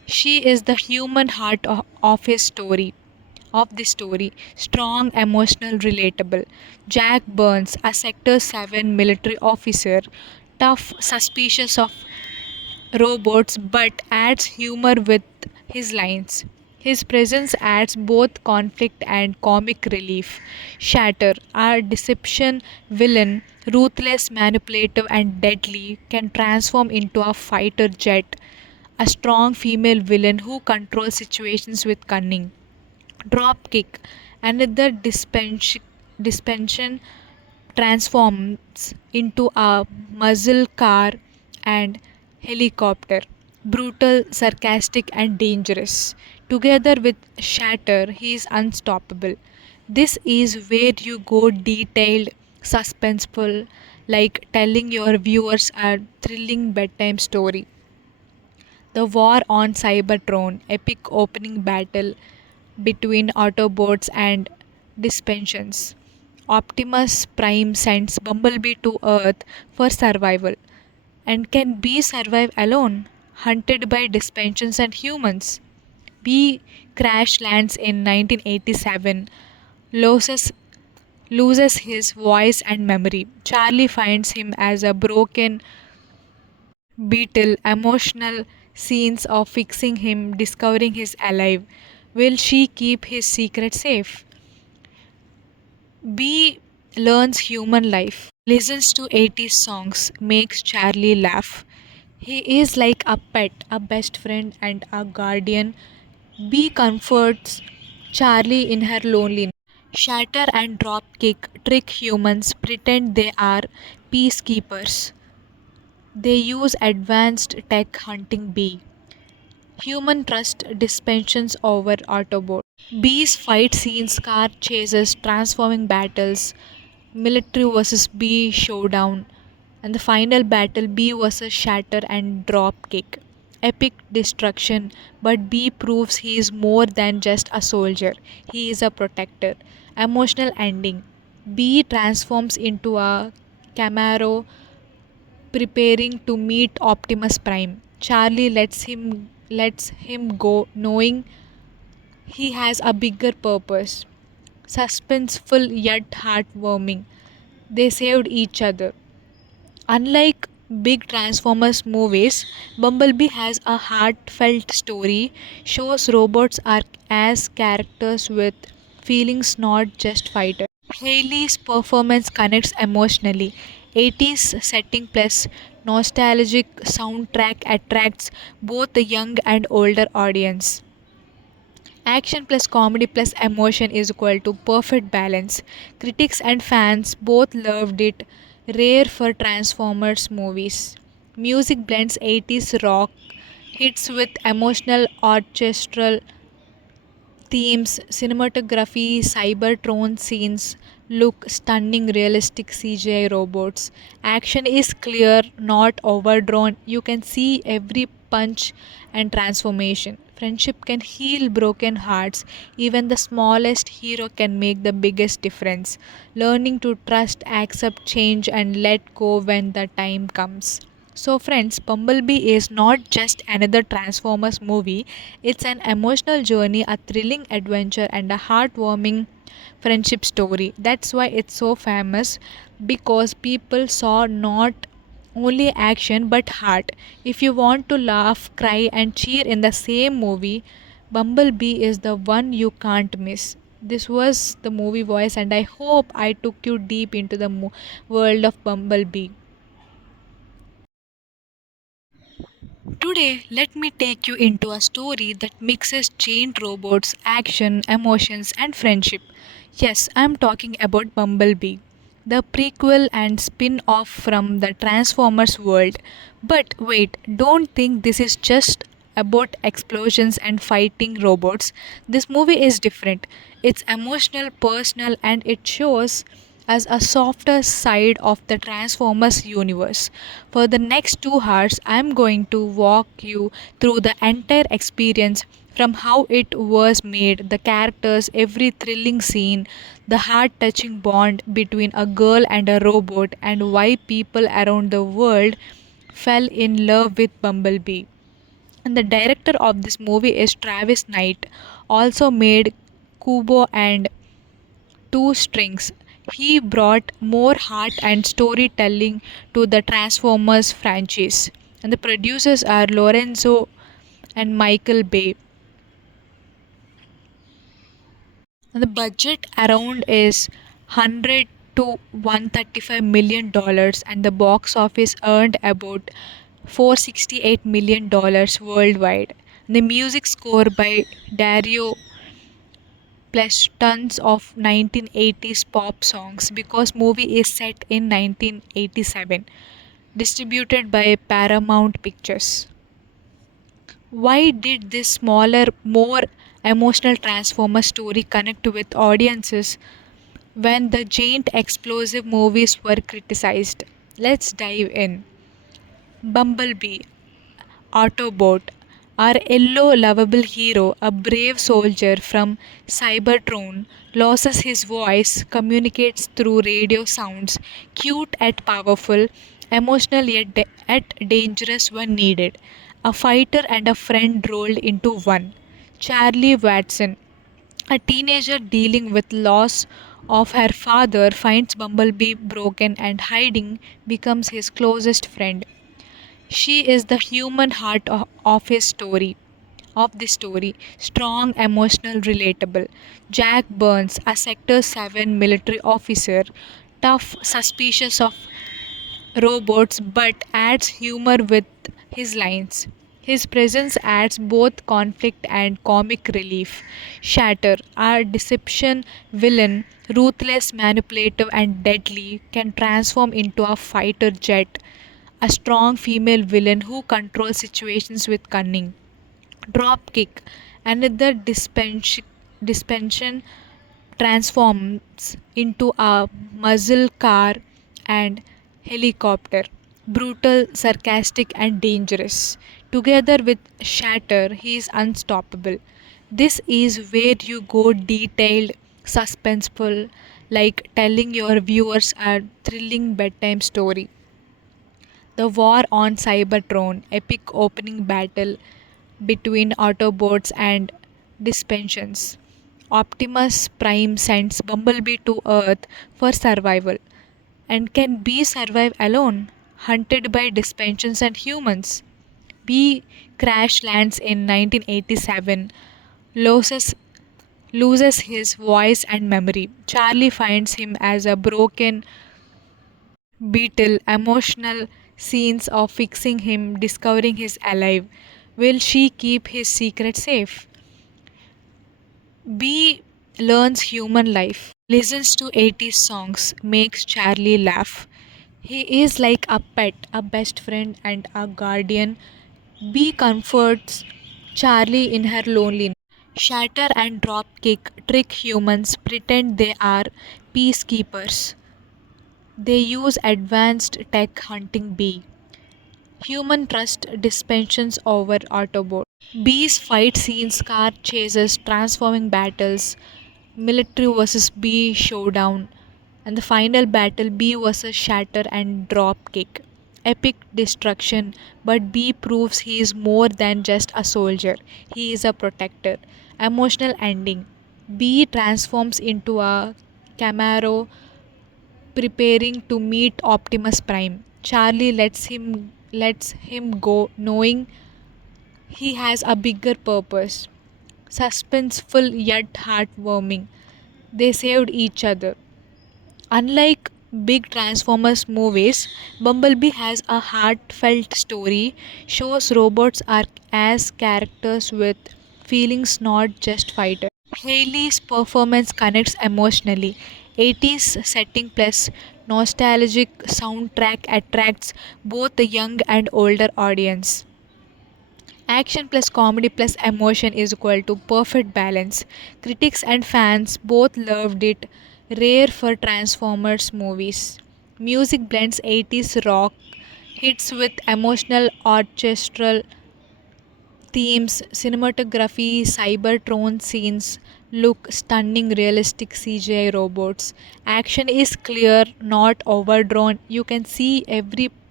She is the human heart of his story. Of this story, strong, emotional, relatable. Jack Burns, a Sector 7 military officer, tough, suspicious of robots, but adds humor with his lines. His presence adds both conflict and comic relief. Shatter, our deception villain, ruthless, manipulative, and deadly, can transform into a fighter jet, a strong female villain who controls situations with cunning. Dropkick, another dispension transforms into a muscle car and helicopter. Brutal, sarcastic, and dangerous. Together with Shatter, he is unstoppable. This is where you go detailed, suspenseful, like telling your viewers a thrilling bedtime story. The War on Cybertron, epic opening battle between Autobots and Dispensions. Optimus Prime sends Bumblebee to Earth for survival. And can Bee survive alone, hunted by Dispensions and humans? Bee crash lands in 1987, loses loses his voice and memory. Charlie finds him as a broken Beetle, emotional scenes of fixing him, discovering he's alive. Will she keep his secret safe? B learns human life, listens to 80s songs, makes Charlie laugh. He is like a pet, a best friend, and a guardian. B comforts Charlie in her loneliness. Shatter and Dropkick trick humans, pretend they are peacekeepers. They use advanced tech hunting bee. Human trust dispensions over Autobot. Bees fight scenes, car chases, transforming battles, military versus bee showdown, and the final battle bee versus Shatter and Dropkick. Epic destruction, but Bee proves he is more than just a soldier. He is a protector. Emotional ending. Bee transforms into a Camaro preparing to meet Optimus Prime. Charlie lets him go knowing he has a bigger purpose. Suspenseful yet heartwarming. They saved each other. Unlike big Transformers movies, Bumblebee has a heartfelt story, shows robots are as characters with feelings, not just fighters. Hailey's performance connects emotionally. 80s setting plus nostalgic soundtrack attracts both the young and older audience. Action plus comedy plus emotion is equal to perfect balance. Critics and fans both loved it, rare for Transformers movies. Music blends 80s rock hits with emotional orchestral themes, cinematography, Cybertron scenes look stunning, realistic CGI robots. Action is clear, not overdrawn. You can see every punch and transformation. Friendship can heal broken hearts. Even the smallest hero can make the biggest difference. Learning to trust, accept change, and let go when the time comes. So, friends, Bumblebee is not just another Transformers movie, it's an emotional journey, a thrilling adventure, and a heartwarming friendship story. That's why it's so famous because people saw not only action but heart. If you want to laugh, cry, and cheer in the same movie, Bumblebee is the one you can't miss. This was the movie voice, and I hope I took you deep into the world of Bumblebee. Today, let me take you into a story that mixes giant robots, action, emotions, and friendship. Yes, I'm talking about Bumblebee, the prequel and spin off from the Transformers world. But wait, don't think this is just about explosions and fighting robots. This movie is different. It's emotional, personal, and it shows as a softer side of the Transformers universe. For the next 2 hours, I am going to walk you through the entire experience from how it was made, the characters, every thrilling scene, the heart touching bond between a girl and a robot, and why people around the world fell in love with Bumblebee. And the director of this movie is Travis Knight, also made Kubo and Two Strings. He brought more heart and storytelling to the Transformers franchise. And the producers are Lorenzo and Michael Bay. And the budget around is 100 to 135 million dollars, and the box office earned about 468 million dollars worldwide. The music score by Dario plus tons of 1980s pop songs because movie is set in 1987, distributed by Paramount Pictures. Why did this smaller, more emotional Transformer story connect with audiences when the giant explosive movies were criticized? Let's dive in. Bumblebee, Autobot, our yellow lovable hero, a brave soldier from Cybertron, loses his voice, communicates through radio sounds, cute yet powerful, emotional yet dangerous when needed. A fighter and a friend rolled into one. Charlie Watson, a teenager dealing with loss of her father, finds Bumblebee broken and hiding, becomes his closest friend. She is the human heart of his story. Of the story, strong, emotional, relatable. Jack Burns, a Sector 7 military officer, tough, suspicious of robots, but adds humor with his lines. His presence adds both conflict and comic relief. Shatter, our deception villain, ruthless, manipulative, and deadly, can transform into a fighter jet, a strong female villain who controls situations with cunning. Dropkick, another dispension transforms into a muscle car and helicopter. Brutal, sarcastic, and dangerous. Together with Shatter, he is unstoppable. This is where you go detailed, suspenseful, like telling your viewers a thrilling bedtime story. The War on Cybertron, epic opening battle between Autobots and Dispensions. Optimus Prime sends Bumblebee to Earth for survival. And can Bee survive alone, hunted by Dispensions and humans? Bee crash lands in 1987, loses loses his voice and memory. Charlie finds him as a broken Beetle, emotional scenes of fixing him, discovering he's alive. Will she keep his secret safe? B learns human life, listens to 80s songs, makes Charlie laugh. He is like a pet, a best friend, and a guardian. B comforts Charlie in her loneliness. Shatter and Dropkick trick humans, pretend they are peacekeepers. They use advanced tech hunting Bee. Human trust dispensions over Autobot. Bee's fight scenes, car chases, transforming battles, military versus Bee showdown, and the final battle Bee versus Shatter and Dropkick. Epic destruction, but Bee proves he is more than just a soldier. He is a protector. Emotional ending. Bee transforms into a Camaro preparing to meet Optimus Prime. Charlie lets him go knowing he has a bigger purpose. Suspenseful yet heartwarming. They saved each other. Unlike big Transformers movies, Bumblebee has a heartfelt story, shows robots are as characters with feelings, not just fighters. Hailey's performance connects emotionally. 80s setting plus nostalgic soundtrack attracts both the young and older audience. Action plus comedy plus emotion is equal to perfect balance. Critics and fans both loved it. Rare for Transformers movies. Music blends 80s rock hits with emotional orchestral themes, cinematography, Cybertron scenes look stunning, realistic CGI robots. Action is clear, not overdrawn. You can see every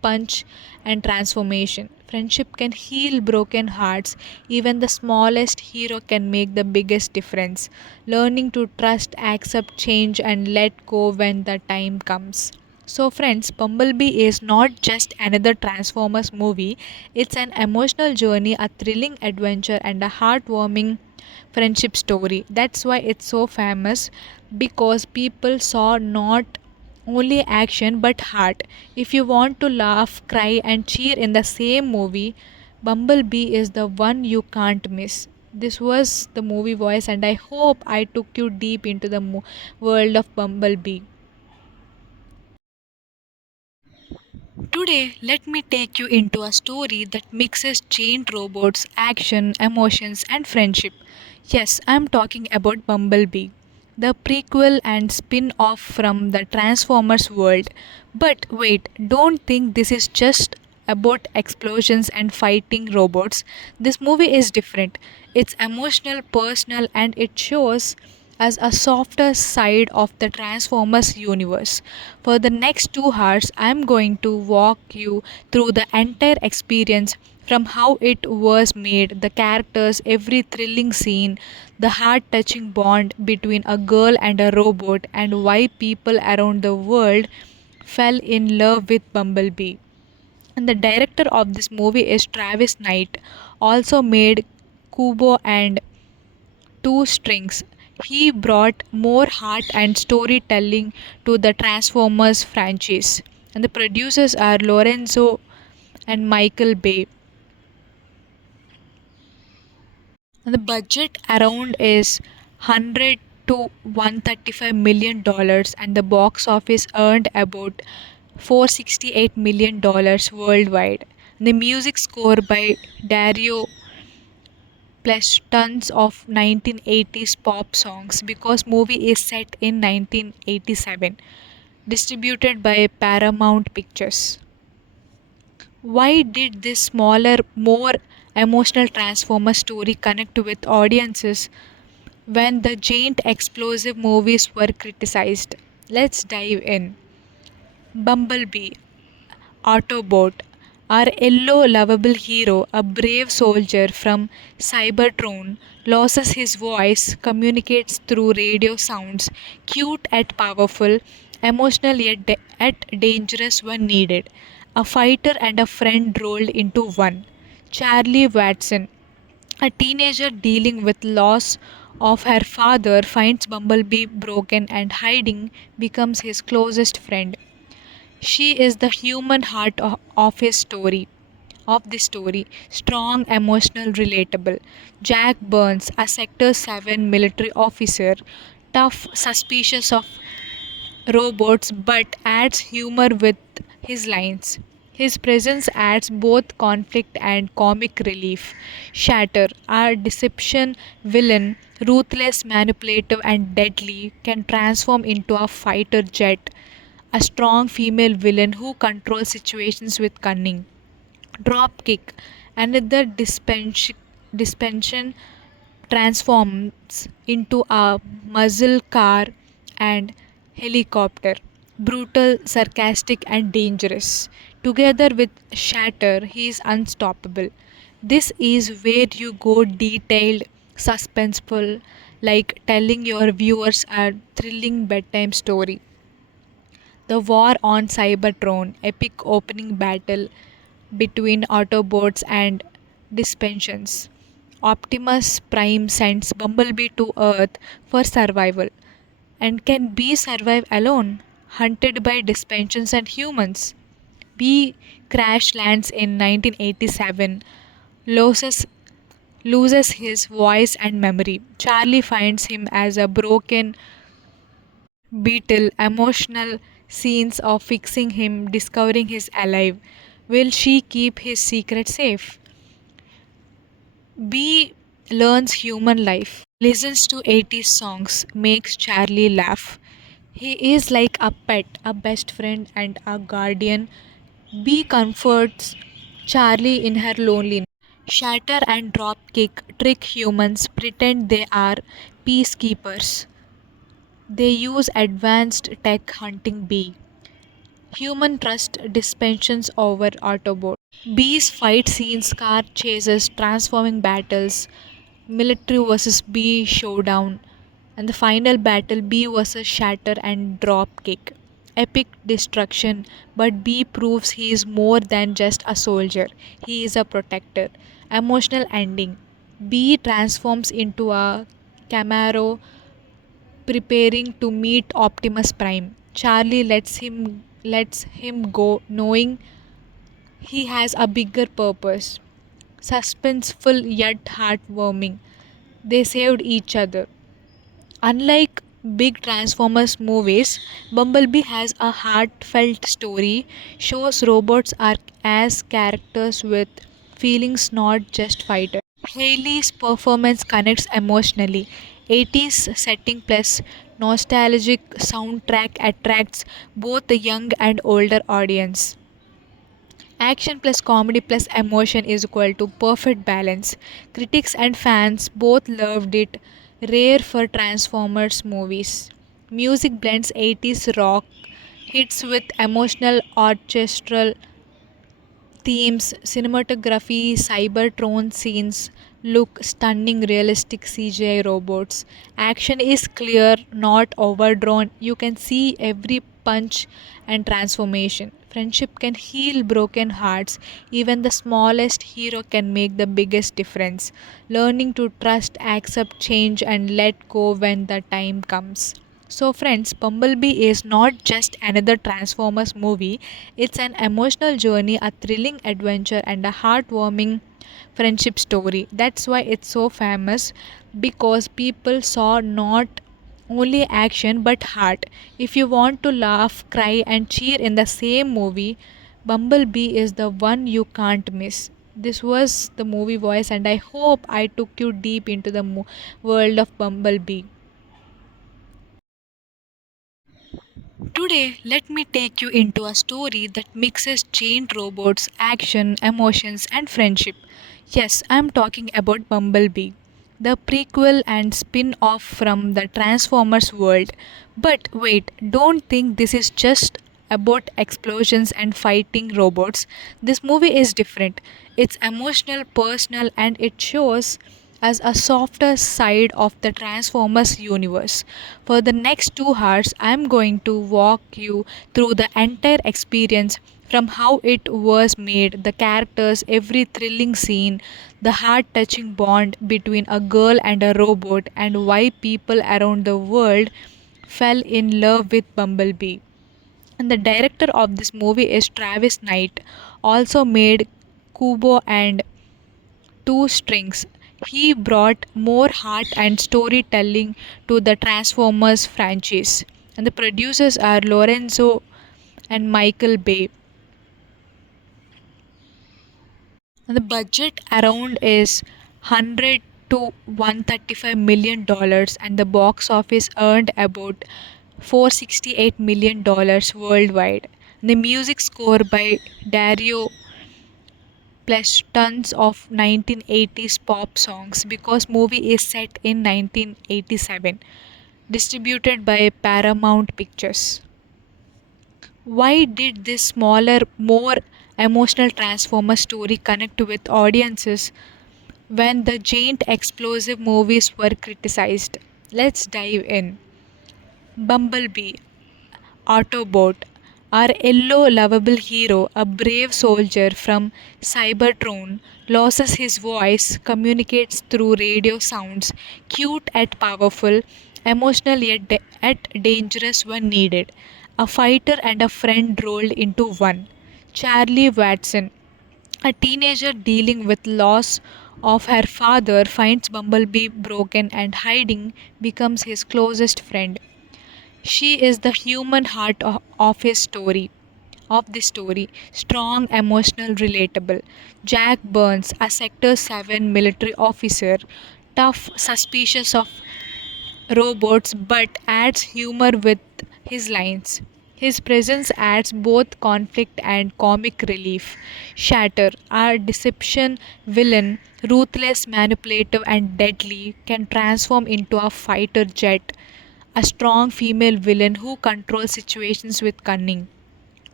punch and transformation. Friendship can heal broken hearts. Even the smallest hero can make the biggest difference. Learning to trust, accept change, and let go when the time comes. So, friends, Bumblebee is not just another Transformers movie, it's an emotional journey, a thrilling adventure, and a heartwarming friendship story. That's why it's so famous, because people saw not only action but heart. If you want to laugh, cry, and cheer in the same movie, Bumblebee is the one you can't miss. This was the movie voice, and I hope I took you deep into the world of Bumblebee. Today, let me take you into a story that mixes giant robots, action, emotions, and friendship. Yes, I'm talking about Bumblebee, the prequel and spin off from the Transformers world. But wait, don't think this is just about explosions and fighting robots. This movie is different. It's emotional, personal, and it shows as a softer side of the Transformers universe. For the next 2 hours, I'm going to walk you through the entire experience, from how it was made, the characters, every thrilling scene, the heart touching bond between a girl and a robot, and why people around the world fell in love with Bumblebee. And the director of this movie is Travis Knight, also made Kubo and Two Strings. He brought more heart and storytelling to the Transformers franchise. And the producers are Lorenzo and Michael Bay. And the budget around is 100 to 135 million dollars, and the box office earned about 468 million dollars worldwide. And the music score by Dario, plus tons of 1980s pop songs, because movie is set in 1987, distributed by Paramount Pictures. Why did this smaller, more emotional Transformer story connect with audiences when the giant explosive movies were criticized? Let's dive in. Bumblebee, Autobot, our yellow lovable hero, a brave soldier from Cybertron, loses his voice, communicates through radio sounds, cute yet powerful, emotional yet dangerous when needed. A fighter and a friend rolled into one. Charlie Watson, a teenager dealing with loss of her father, finds Bumblebee broken and hiding, becomes his closest friend. She is the human heart of his story, of this story. Strong, emotional, relatable. Jack Burns, a Sector 7 military officer, tough, suspicious of robots, but adds humor with his lines. His presence adds both conflict and comic relief. Shatter, our deception villain, ruthless, manipulative, and deadly, can transform into a fighter jet, a strong female villain who controls situations with cunning. Dropkick, another dispension, transforms into a muscle car and helicopter. Brutal, sarcastic, and dangerous. Together with Shatter, he is unstoppable. This is where you go detailed, suspenseful, like telling your viewers a thrilling bedtime story. The War on Cybertron, epic opening battle between Autobots and Dispensions. Optimus Prime sends Bumblebee to Earth for survival. And can B survive alone, hunted by Dispensions and humans? B crash lands in 1987, loses loses his voice and memory. Charlie finds him as a broken Beetle, emotional scenes of fixing him, discovering he's alive. Will she keep his secret safe? B learns human life, listens to 80s songs, makes Charlie laugh. He is like a pet, a best friend, and a guardian. B comforts Charlie in her loneliness. Shatter and Dropkick trick humans, pretend they are peacekeepers. They use advanced tech hunting B. Human trust dispensions over Autobot. Bee's fight scenes, car chases, transforming battles, military versus Bee showdown, and the final battle Bee versus Shatter and Dropkick. Epic destruction, but Bee proves he is more than just a soldier, he is a protector. Emotional ending. Bee transforms into a Camaro preparing to meet Optimus Prime. Charlie lets him go knowing he has a bigger purpose. Suspenseful yet heartwarming. They saved each other. Unlike big Transformers movies, Bumblebee has a heartfelt story, shows robots are as characters with feelings, not just fighters. Hailey's performance connects emotionally. 80s setting plus nostalgic soundtrack attracts both the young and older audience. Action plus comedy plus emotion is equal to perfect balance. Critics and fans both loved it. Rare for Transformers movies. Music blends 80s rock hits with emotional orchestral themes, cinematography, Cybertron scenes look stunning, realistic CGI robots. Action is clear, not overdrawn. You can see every punch and transformation. Friendship can heal broken hearts. Even the smallest hero can make the biggest difference. Learning to trust, accept change, and let go when the time comes. So, friends, Bumblebee is not just another Transformers movie, it's an emotional journey, a thrilling adventure, and a heartwarming friendship story. That's why it's so famous because people saw not only action but heart. If you want to laugh, cry, and cheer in the same movie, Bumblebee is the one you can't miss. This was the movie voice, and I hope I took you deep into the world of Bumblebee. Today, let me take you into a story that mixes giant robots, action, emotions, and friendship. Yes, I'm talking about Bumblebee, the prequel and spin off from the Transformers world. But wait, don't think this is just about explosions and fighting robots. This movie is different. It's emotional, personal, and it shows as a softer side of the Transformers universe. For the next 2 hours, I'm going to walk you through the entire experience from how it was made, the characters, every thrilling scene, the heart touching bond between a girl and a robot, and why people around the world fell in love with Bumblebee. And the director of this movie is Travis Knight, also made Kubo and Two Strings. He brought more heart and storytelling to the Transformers franchise. And the producers are Lorenzo and Michael Bay. And the budget around is 100 to 135 million dollars, and the box office earned about 468 million dollars worldwide. The music score by Dario plus tons of 1980s pop songs because movie is set in 1987, distributed by Paramount Pictures. Why did this smaller, more emotional Transformer story connect with audiences when the giant explosive movies were criticized? Let's dive in. Bumblebee, Autobot, our yellow lovable hero, a brave soldier from Cybertron, loses his voice, communicates through radio sounds, cute yet powerful, emotional yet dangerous when needed. A fighter and a friend rolled into one. Charlie Watson, a teenager dealing with loss of her father, finds Bumblebee broken and hiding, becomes his closest friend. She is the human heart of his story. Of this story, strong, emotional, relatable. Jack Burns, a Sector 7 military officer, tough, suspicious of robots, but adds humor with his lines. His presence adds both conflict and comic relief. Shatter, our deception villain, ruthless, manipulative, and deadly, can transform into a fighter jet, a strong female villain who controls situations with cunning.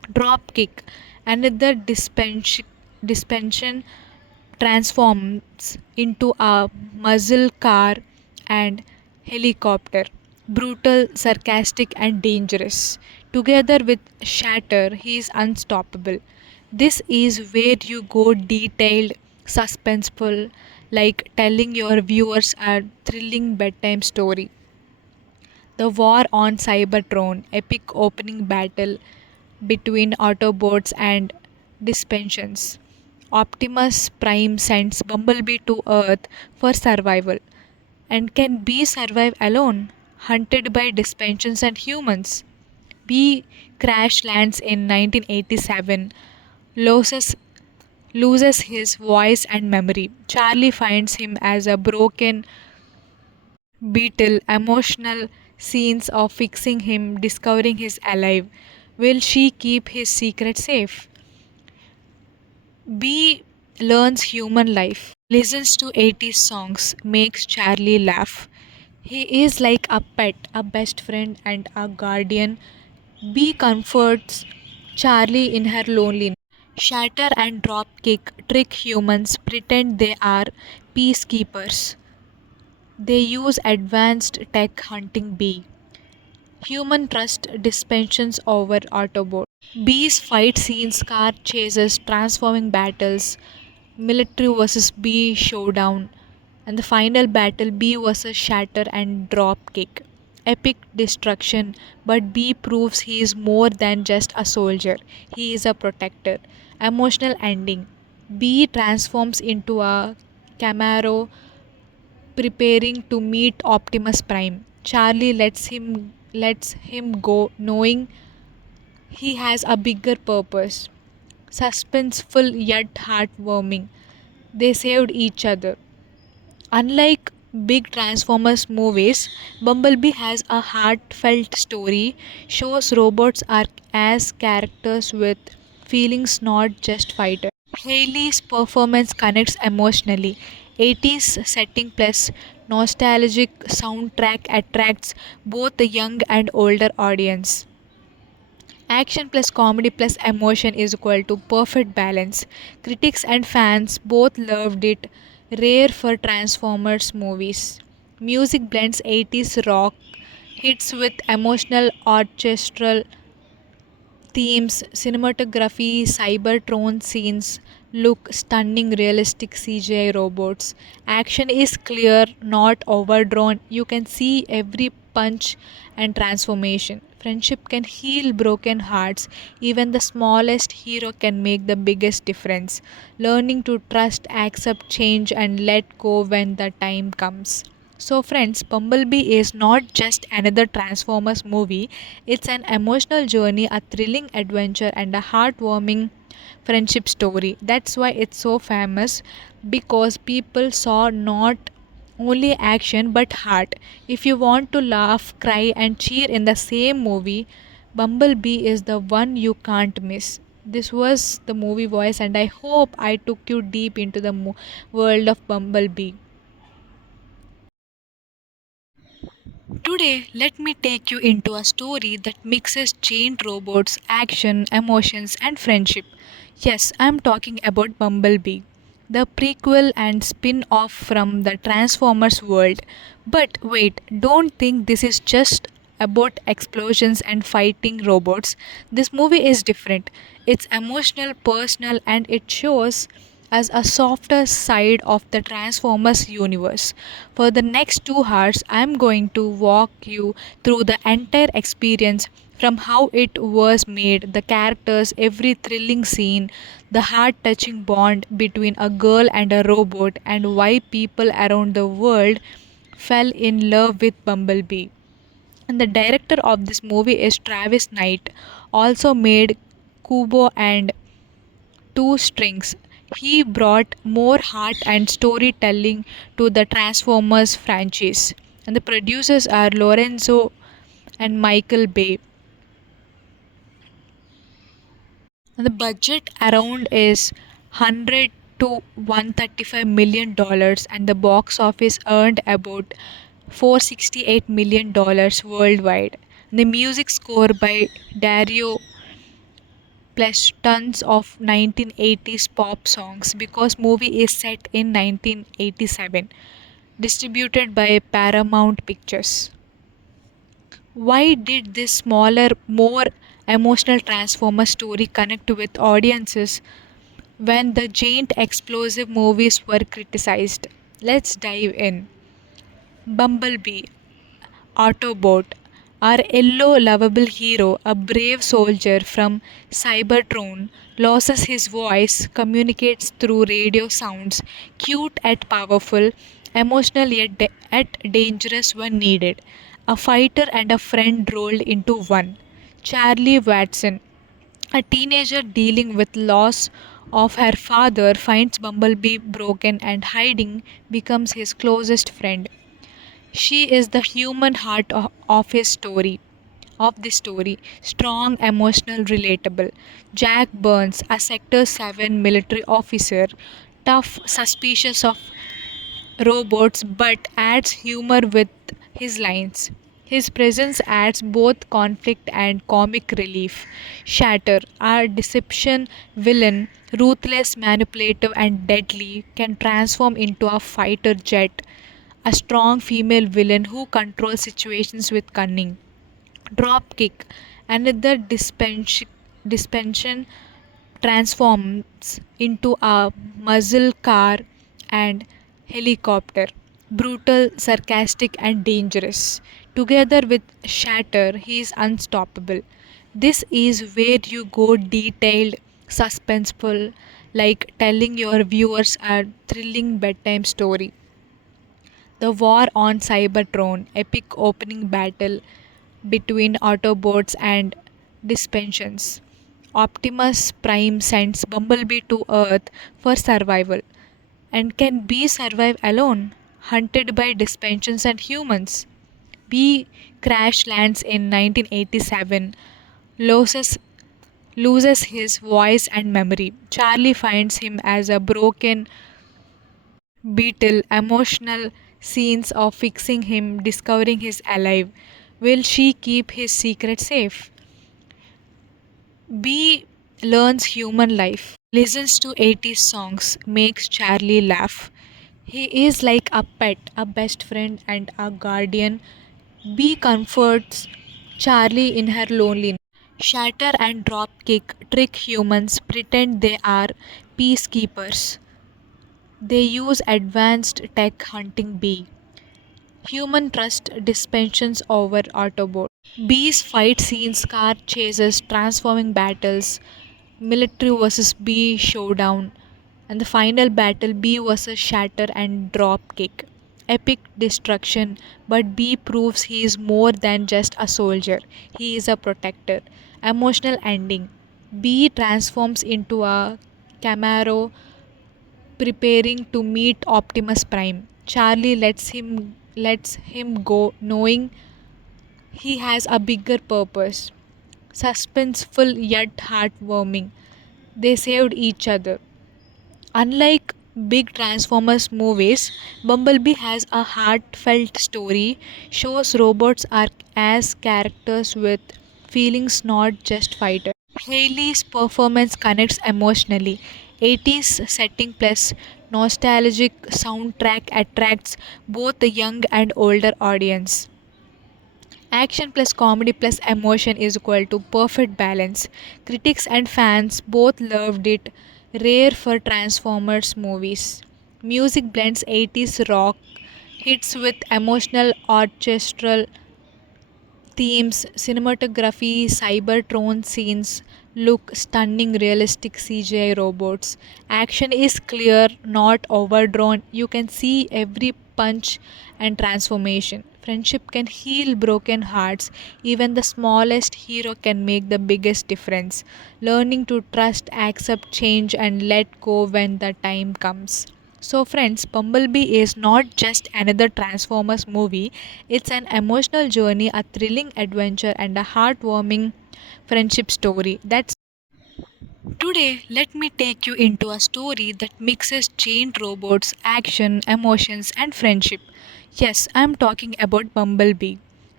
Dropkick, another dispension transforms into a muscle car and helicopter. Brutal, sarcastic, and dangerous. Together with Shatter, he is unstoppable. This is where you go detailed, suspenseful, like telling your viewers a thrilling bedtime story. The War on Cybertron, epic opening battle between Autobots and Dispensions. Optimus Prime sends Bumblebee to Earth for survival. And can Bee survive alone, hunted by Dispensions and humans? Bee crash lands in 1987, loses loses his voice and memory. Charlie finds him as a broken Beetle, emotional scenes of fixing him, discovering he's alive. Will she keep his secret safe? B learns human life, listens to 80s songs, makes Charlie laugh. He is like a pet, a best friend, and a guardian. B comforts Charlie in her loneliness. Shatter and Dropkick trick humans, pretend they are peacekeepers. They use advanced tech hunting B. Human trust dispensions over Autobot. B's fight scenes, car chases, transforming battles, military versus B showdown, and the final battle B versus Shatter and Dropkick. Epic destruction, but B proves he is more than just a soldier. He is a protector. Emotional ending. B transforms into a Camaro preparing to meet Optimus Prime. Charlie lets him go knowing he has a bigger purpose. Suspenseful yet heartwarming. They saved each other. Unlike big Transformers movies, Bumblebee has a heartfelt story, shows robots are as characters with feelings, not just fighters. Hailey's performance connects emotionally. 80s setting plus nostalgic soundtrack attracts both the young and older audience. Action plus comedy plus emotion is equal to perfect balance. Critics and fans both loved it, rare for Transformers movies. Music blends 80s rock hits with emotional orchestral themes, cinematography, Cybertron scenes look stunning, realistic CGI robots. Action is clear, not overdrawn. You can see every punch and transformation. Friendship can heal broken hearts. Even the smallest hero can make the biggest difference. Learning to trust, accept change, and let go when the time comes. So, friends, Bumblebee is not just another Transformers movie, it's an emotional journey, a thrilling adventure, and a heartwarming friendship story. That's why it's so famous because people saw not only action but heart. If you want to laugh, cry, and cheer in the same movie, Bumblebee is the one you can't miss. This was the movie voice, and I hope I took you deep into the world of Bumblebee. Today, let me take you into a story that mixes giant robots, action, emotions, and friendship. Yes, I'm talking about Bumblebee, the prequel and spin off from the Transformers world. But wait, don't think this is just about explosions and fighting robots. This movie is different. It's emotional, personal, and it shows as a softer side of the Transformers universe. For the next 2 hours, I am going to walk you through the entire experience from how it was made, the characters, every thrilling scene, the heart touching bond between a girl and a robot, and why people around the world fell in love with Bumblebee. And the director of this movie is Travis Knight, also made Kubo and Two Strings. He brought more heart and storytelling to the Transformers franchise. And the producers are Lorenzo and Michael Bay. And the budget around is 100 to 135 million dollars, and the box office earned about 468 million dollars worldwide. The music score by Dario plus tons of 1980s pop songs because movie is set in 1987, distributed by Paramount Pictures. Why did this smaller, more emotional Transformer story connect with audiences when the giant explosive movies were criticized? Let's dive in. Bumblebee, Autobot, our yellow lovable hero, a brave soldier from Cybertron, loses his voice, communicates through radio sounds, cute yet powerful, emotional yet dangerous when needed. A fighter and a friend rolled into one. Charlie Watson, a teenager dealing with loss of her father, finds Bumblebee broken and hiding, becomes his closest friend. She is the human heart of his story. Of this story, strong, emotional, relatable. Jack Burns, a Sector 7 military officer, tough, suspicious of robots, but adds humor with his lines. His presence adds both conflict and comic relief. Shatter, our deception villain, ruthless, manipulative, and deadly, can transform into a fighter jet, a strong female villain who controls situations with cunning. Dropkick, another dispension transforms into a muscle car and helicopter. Brutal, sarcastic, and dangerous. Together with Shatter, he is unstoppable. This is where you go detailed, suspenseful, like telling your viewers a thrilling bedtime story. The War on Cybertron, epic opening battle between Autobots and Dispensions. Optimus Prime sends Bumblebee to Earth for survival. And can Bee survive alone, hunted by Dispensions and humans? Bee crash lands in 1987, loses loses his voice and memory. Charlie finds him as a broken Beetle, emotional scenes of fixing him, discovering he's alive. Will she keep his secret safe? B learns human life, listens to 80s songs, makes Charlie laugh. He is like a pet, a best friend, and a guardian. B comforts Charlie in her loneliness. Shatter and Dropkick trick humans, pretend they are peacekeepers. They use advanced tech hunting bee. Human trust dispensions over Autobot. Bees fight scenes, car chases, transforming battles, military versus bee showdown, and the final battle bee versus Shatter and Dropkick. Epic destruction, but Bee proves he is more than just a soldier. He is a protector. Emotional ending. Bee transforms into a Camaro preparing to meet Optimus Prime. Charlie lets him go knowing he has a bigger purpose. Suspenseful yet heartwarming. They saved each other. Unlike big Transformers movies, Bumblebee has a heartfelt story, shows robots are as characters with feelings, not just fighters. Hailey's performance connects emotionally. 80s setting plus nostalgic soundtrack attracts both the young and older audience. Action plus comedy plus emotion is equal to perfect balance. Critics and fans both loved it. Rare for Transformers movies. Music blends 80s rock hits with emotional orchestral themes, cinematography, Cybertron scenes look stunning, realistic CGI robots. Action is clear, not overdrawn. You can see every punch and transformation. Friendship can heal broken hearts. Even the smallest hero can make the biggest difference. Learning to trust, accept change, and let go when the time comes. So, friends, Bumblebee is not just another Transformers movie, it's an emotional journey, a thrilling adventure, and a heartwarming friendship story. That's Today, let me take you into a story that mixes giant robots, action, emotions, and friendship. Yes, I'm talking about Bumblebee.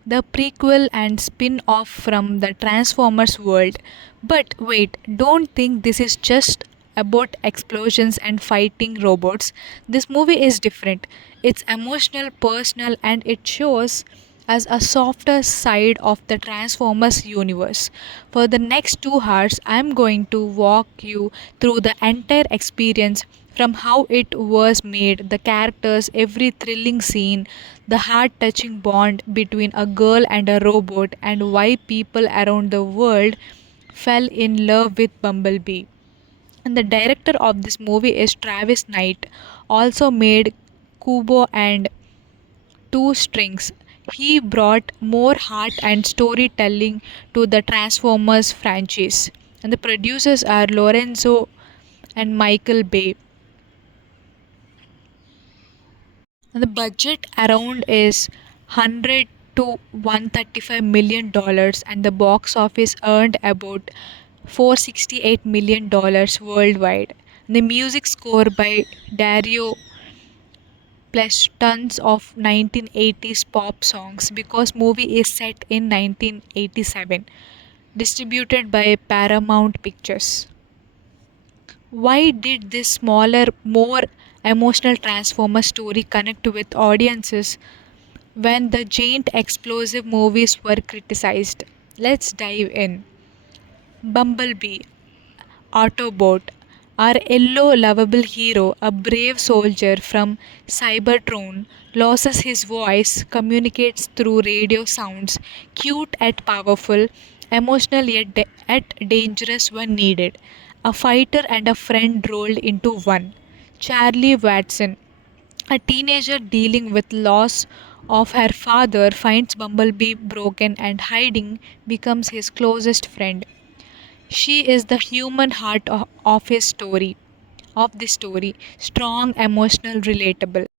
the prequel and spin off from the Transformers world. But wait, don't think this is just about explosions and fighting robots. This movie is different. It's emotional, personal, and it shows as a softer side of the Transformers universe. For the next 2 hours, I'm going to walk you through the entire experience from how it was made, the characters, every thrilling scene, the heart touching bond between a girl and a robot, and why people around the world fell in love with Bumblebee. And the director of this movie is Travis Knight, also made Kubo and Two Strings. He brought more heart and storytelling to the Transformers franchise. And the producers are Lorenzo and Michael Bay. And the budget around is 100 to 135 million dollars, and the box office earned about 468 million dollars worldwide. And the music score by Dario plus tons of 1980s pop songs because movie is set in 1987, distributed by Paramount Pictures. Why did this smaller, more emotional Transformer story connect with audiences when the giant explosive movies were criticized? Let's dive in. Bumblebee, Autobot, our yellow lovable hero, a brave soldier from Cybertron, loses his voice, communicates through radio sounds, cute yet powerful, emotional yet dangerous when needed. A fighter and a friend rolled into one. Charlie Watson, a teenager dealing with loss of her father, finds Bumblebee broken and hiding, becomes his closest friend. She is the human heart of his story, of this story, strong, emotional, relatable.